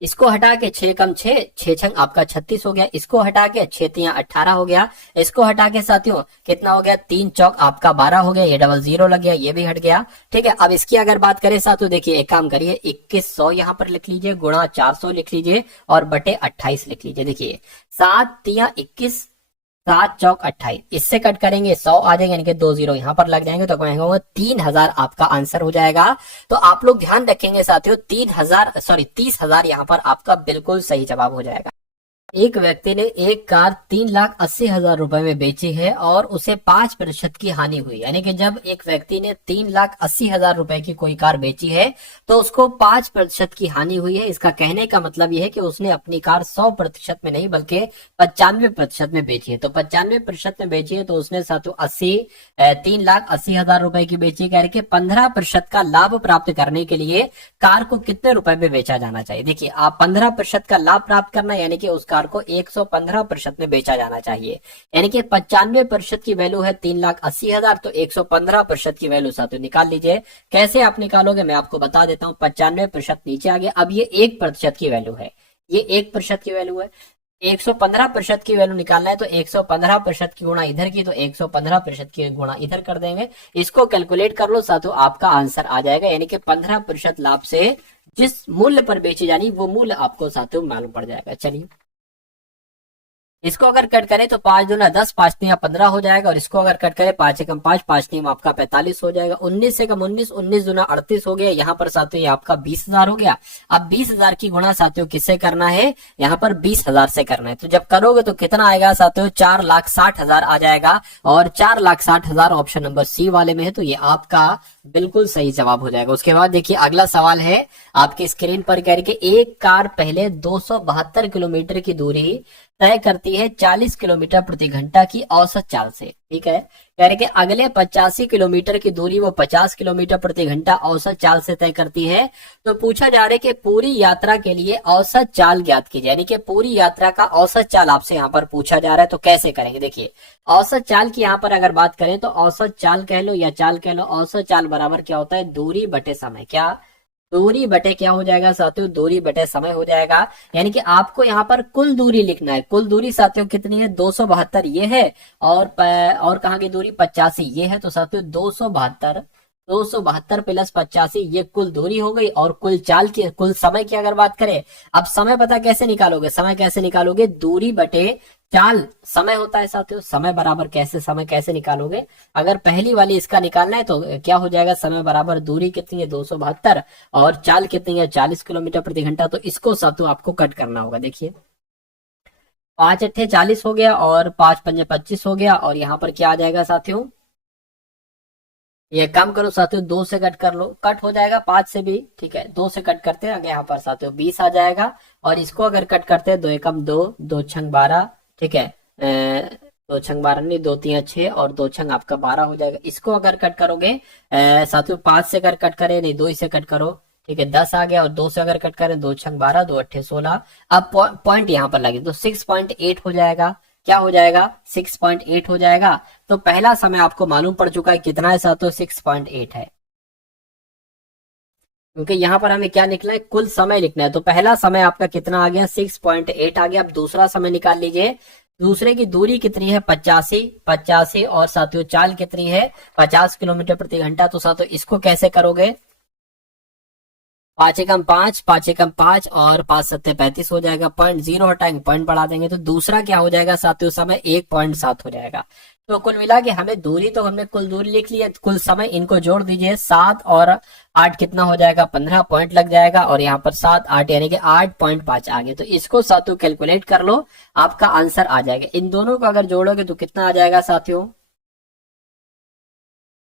इसको हटा के 6 कम 6, 6 छंग आपका 36 हो गया। इसको हटा के 6 तिया 18 हो गया। इसको हटा के साथियों कितना हो गया, 3 चौक आपका 12 हो गया। ये डबल जीरो लग गया, ये भी हट गया। ठीक है, अब इसकी अगर बात करें साथियों, देखिए एक काम करिए, 2100 यहाँ पर लिख लीजिए, गुणा 400 लिख लीजिए और बटे 28 लिख लीजिए। देखिए, 7 तिया 21, 7 चौक 28, इससे कट करेंगे 100 आ जाएंगे, यानी कि 2 जीरो यहाँ पर लग जाएंगे, तो कहेंगे 3000 आपका आंसर हो जाएगा। तो आप लोग ध्यान रखेंगे साथियों, 30,000 यहाँ पर आपका बिल्कुल सही जवाब हो जाएगा। एक व्यक्ति ने एक कार 3,80,000 रुपए में बेची है और उसे 5% की हानि हुई। यानी कि जब एक व्यक्ति ने 3,80,000 रुपए की कोई कार बेची है तो उसको 5% की हानि हुई है। इसका कहने का मतलब यह है कि उसने अपनी कार 100% में नहीं बल्कि 95% में बेची है। तो 95% में बेची है तो उसने साथियों 3,80,000 रुपए की बेची। कह रहे कि 15% का लाभ प्राप्त करने के लिए कार को कितने रुपए में बेचा जाना चाहिए। देखिए, आप 15% का लाभ प्राप्त करना, यानी कि उस कार को 115% में बेचा जाना चाहिए। यानी कि 95% की वैल्यू है 3,80,000, तो 115% की वैल्यू साथियों निकाल लीजिए। कैसे आप निकालोगे मैं आपको बता देता हूं। 95% नीचे आ गया। अब ये 1% की वैल्यू है, ये 1% की वैल्यू है। 115% की वैल्यू निकालना है तो 115% की गुणा इधर की, तो 115% की गुणा इधर कर देंगे। इसको कैलकुलेट कर लो साथियों, आपका आंसर आ जाएगा। यानी कि 15% लाभ से जिस मूल्य पर बेची जानी वो मूल्य आपको साथियों मालूम पड़ जाएगा। चलिए, इसको अगर कट करें तो 5 दूना 10, 5 तिया 15 हो जाएगा। और इसको अगर कट करें 5 एकम 5, 5 तिया आपका 45 हो जाएगा। 19 से कम 19, 19 दूना 38 हो गया। यहाँ पर साथियों ये आपका 20,000 हो गया। अब 20,000 की गुणा साथियों किससे करना है, यहाँ पर 20,000 से करना है। तो जब करोगे तो कितना आएगा साथियों, 4,60,000 आ जाएगा। और 4,60,000 ऑप्शन नंबर सी वाले में है, तो ये आपका बिल्कुल सही जवाब हो जाएगा। उसके बाद देखिए अगला सवाल है आपकी स्क्रीन पर, कह रही कि एक कार पहले 272 किलोमीटर की दूरी तय करती है 40 किलोमीटर प्रति घंटा की औसत चाल से। ठीक है, कह रहे कि अगले 85 किलोमीटर की दूरी वो 50 किलोमीटर प्रति घंटा औसत चाल से तय करती है। तो पूछा जा रहा है कि पूरी यात्रा के लिए औसत चाल ज्ञात कीजिए। यानी कि पूरी यात्रा का औसत चाल आपसे यहाँ पर पूछा जा रहा है, तो कैसे करेंगे। देखिए, औसत चाल की यहाँ पर अगर बात करें तो औसत चाल कह लो या चाल कह लो, औसत चाल बराबर क्या होता है, दूरी बटे समय। क्या, दूरी बटे क्या हो जाएगा साथियों, दूरी बटे समय हो जाएगा। यानी कि आपको यहाँ पर कुल दूरी लिखना है। कुल दूरी साथियों कितनी है, 272 ये है। और कहाँ की दूरी 85 ये है। तो साथियों 272 प्लस 85 ये कुल दूरी हो गई। और कुल चाल की, कुल समय की अगर बात करें, अब समय पता कैसे निकालोगे, समय कैसे निकालोगे, दूरी बटे चाल समय होता है साथियों। समय बराबर कैसे, समय कैसे निकालोगे, अगर पहली वाली इसका निकालना है तो क्या हो जाएगा, समय बराबर दूरी कितनी है 272 और चाल कितनी है 40 किलोमीटर प्रति घंटा। तो इसको साथियों आपको कट करना होगा। देखिए, 5 अट्ठे 40 हो गया और 5 पंजे 25 हो गया। और यहाँ पर क्या आ जाएगा साथियों, ये काम करो साथियों, 2 से कट कर लो, कट हो जाएगा 5 से भी। ठीक है, 2 से कट करते हैं, आगे यहाँ पर साथियों 20 आ जाएगा। और इसको अगर कट करते हैं, 2 एकम 2, 2 छंग 12। ठीक है, 2 छंग 12 नहीं, 2 तिया 6 और 2 छंग आपका 12 हो जाएगा। इसको अगर कट करोगे साथियों 5 से अगर कट करे, नहीं 2 से कट करो। ठीक है, 10 आ गया और 2 से अगर कट करें, 2 छंग 12, 2 अट्ठे 16। अब पॉइंट यहाँ पर लगे तो 6.8 हो जाएगा। क्या हो जाएगा? 6.8 हो जाएगा। तो पहला समय आपको मालूम पड़ चुका है कितना है साथियों, 6.8 है। क्योंकि यहाँ पर हमें क्या लिखना है, कुल समय लिखना है। तो पहला समय आपका कितना आ गया, 6.8 आ गया। अब दूसरा समय निकाल लीजिए। दूसरे की दूरी कितनी है, 85 85, और साथियों चाल कितनी है, 50 किलोमीटर प्रति घंटा। तो साथियों इसको कैसे करोगे, 5 एकम 5, 5 एकम 5 और 5 सत्ते 35 हो जाएगा। पॉइंट जीरो हटाएंगे, पॉइंट बढ़ा देंगे, तो दूसरा क्या हो जाएगा साथियों, समय 1.7 हो जाएगा। तो कुल मिला के हमें दूरी, तो हमने कुल दूरी लिख ली है, कुल समय इनको जोड़ दीजिए, 7 और 8 कितना हो जाएगा, 15 पॉइंट लग जाएगा। और यहाँ पर 7 8 यानी कि 8.5 आ गए। तो इसको साथियों कैलकुलेट कर लो, आपका आंसर आ जाएगा। इन दोनों को अगर जोड़ोगे तो कितना आ जाएगा साथियों,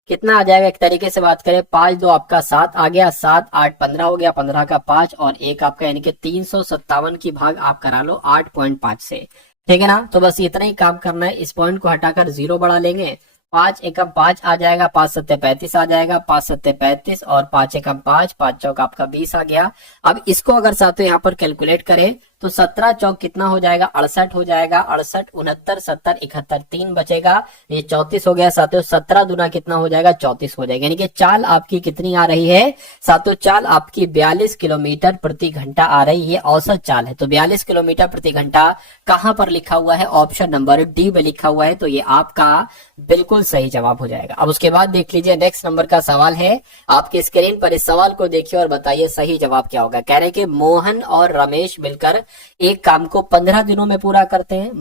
कितना आ जाएगा, एक तरीके से बात करें, 5 2 आपका 7 आ गया, 7 8 15 हो गया, 15 का 5 और 1 आपका, यानी कि 357 की भाग आप करा लो 8.5 से। ठीक है ना, तो बस इतना ही काम करना है। इस पॉइंट को हटाकर 0 बढ़ा लेंगे, 5 एकम 5 आ जाएगा, 5 सत्ते 35 आ जाएगा, 5 सत्ते 35 और 5 एकम 5, 5 चौक आपका 20 आ गया। अब इसको अगर साथियों यहाँ पर कैलकुलेट करें तो 17 चौक कितना हो जाएगा, 68 हो जाएगा। 68 69 70 71 3 बचेगा, ये 34 हो गया साथियों। 17 दुना कितना हो जाएगा, 34 हो जाएगा। यानी कि चाल आपकी कितनी आ रही है साथियों, चाल आपकी 42 किलोमीटर प्रति घंटा आ रही है, औसत चाल है। तो 42 किलोमीटर प्रति घंटा कहां पर लिखा हुआ है, ऑप्शन नंबर डी में लिखा हुआ है। तो ये आपका बिल्कुल सही जवाब हो जाएगा। अब उसके बाद देख लीजिए, नेक्स्ट नंबर का सवाल है आपके स्क्रीन पर। इस सवाल को देखिए और बताइए सही जवाब क्या होगा। कह रहे कि मोहन और रमेश मिलकर एक काम को 15 दिनों में पूरा करते हैं।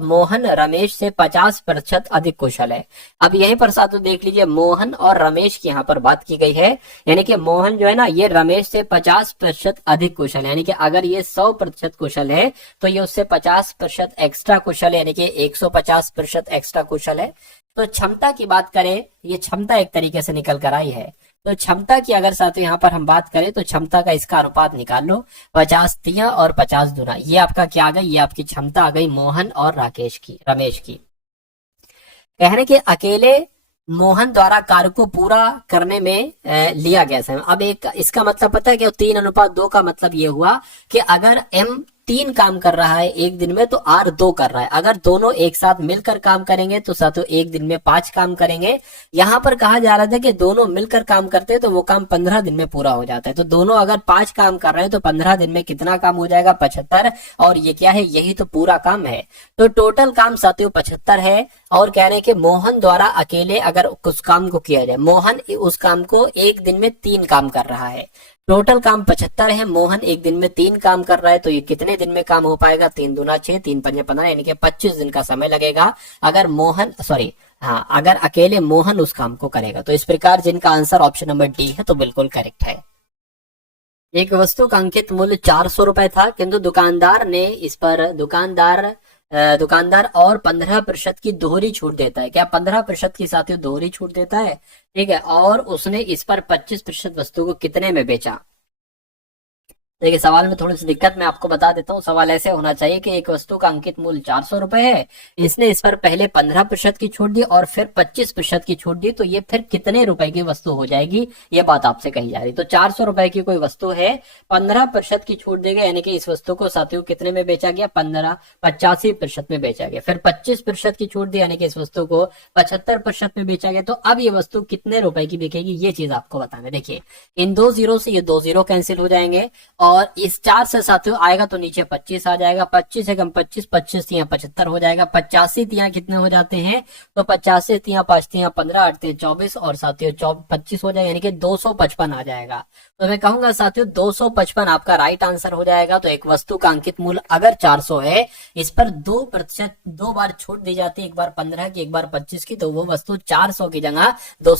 मोहन रमेश से 50% अधिक कुशल है। अब यहीं पर साथियों देख लीजिए, मोहन और रमेश की यहाँ पर बात की गई है। यानी कि मोहन जो है ना, ये रमेश से 50% अधिक कुशल है। यानी कि अगर ये 100% कुशल है तो ये उससे 50% एक्स्ट्रा कुशल है, यानी कि 150% एक्स्ट्रा कुशल है। तो क्षमता की बात करें, ये क्षमता एक तरीके से निकल कर आई है। तो क्षमता की अगर साथियों यहाँ पर हम बात करें तो क्षमता का इसका अनुपात निकाल लो, 50 तिया और 50 दुना। ये आपका क्या आ गई, ये आपकी क्षमता आ गई मोहन और रमेश की। कहने के अकेले मोहन द्वारा कार्य को पूरा करने में लिया गया समय। अब एक इसका मतलब पता है क्या, 3:2 का मतलब ये हुआ कि अगर M 3 काम कर रहा है एक दिन में तो R 2 कर रहा है। अगर दोनों एक साथ मिलकर काम करेंगे तो साथियों एक दिन में 5 काम करेंगे। यहाँ पर कहा जा रहा था कि दोनों मिलकर काम करते हैं तो वो काम 15 दिन में पूरा हो जाता है। तो दोनों अगर 5 काम कर रहे हैं तो 15 दिन में कितना काम हो जाएगा, 75। और ये क्या है, यही तो पूरा काम है। तो टोटल काम साथियों 75 है। और कह रहे हैं कि मोहन द्वारा अकेले अगर उस काम को किया जाए, मोहन उस काम को एक दिन में 3 काम कर रहा है। टोटल काम 75 है, मोहन एक दिन में 3 काम कर रहा है। तो ये कितने दिन में काम हो पाएगा, 3 दूना 6, 3 पंजे 15, यानी कि 25 दिन का समय लगेगा अगर अगर अकेले मोहन उस काम को करेगा। तो इस प्रकार जिनका आंसर ऑप्शन नंबर डी है तो बिल्कुल करेक्ट है। एक वस्तु का अंकित मूल्य 400 रुपए था, किंतु दुकानदार और 15% की दोहरी छूट देता है। क्या 15% की साथियों दोहरी छूट देता है? ठीक है, और उसने इस पर 25% वस्तु को कितने में बेचा? देखिए सवाल में थोड़ी सी दिक्कत मैं आपको बता देता हूँ। सवाल ऐसे होना चाहिए कि एक वस्तु का अंकित मूल्य 400 रुपए है, इसने इस पर पहले 15% की छूट दी और फिर 25% की छूट दी, तो ये फिर कितने रुपए की वस्तु हो जाएगी, ये बात आपसे कही जा रही। तो 400 रुपए की कोई वस्तु है, 15% की छूट देगा, यानी कि इस वस्तु को साथियों कितने में बेचा गया, 85% में बेचा गया। फिर 25% की छूट दी, यानी कि इस वस्तु को 75% में बेचा गया। तो अब ये वस्तु कितने रुपए की बिकेगी, ये चीज आपको बताना। देखिए इन 2 जीरो से ये 2 जीरो कैंसिल हो जाएंगे और इस 4 से साथियों आएगा तो नीचे 25 आ जाएगा। 25 से कम 25, 25 तिया 75 हो जाएगा। 85 तिया कितने हो जाते हैं, तो 50 तिया 5 तिया 15, 8 तिया 24 और साथियों 25 हो जाएगा, यानी कि 255 आ जाएगा। तो मैं कहूंगा साथियों 255 आपका राइट आंसर हो जाएगा। तो एक वस्तु का अंकित मूल्य अगर 400 है, इस पर 2% 2 बार छूट दी जाती है, एक बार 15 की एक बार 25 की, तो वो वस्तु 400 की जगह 200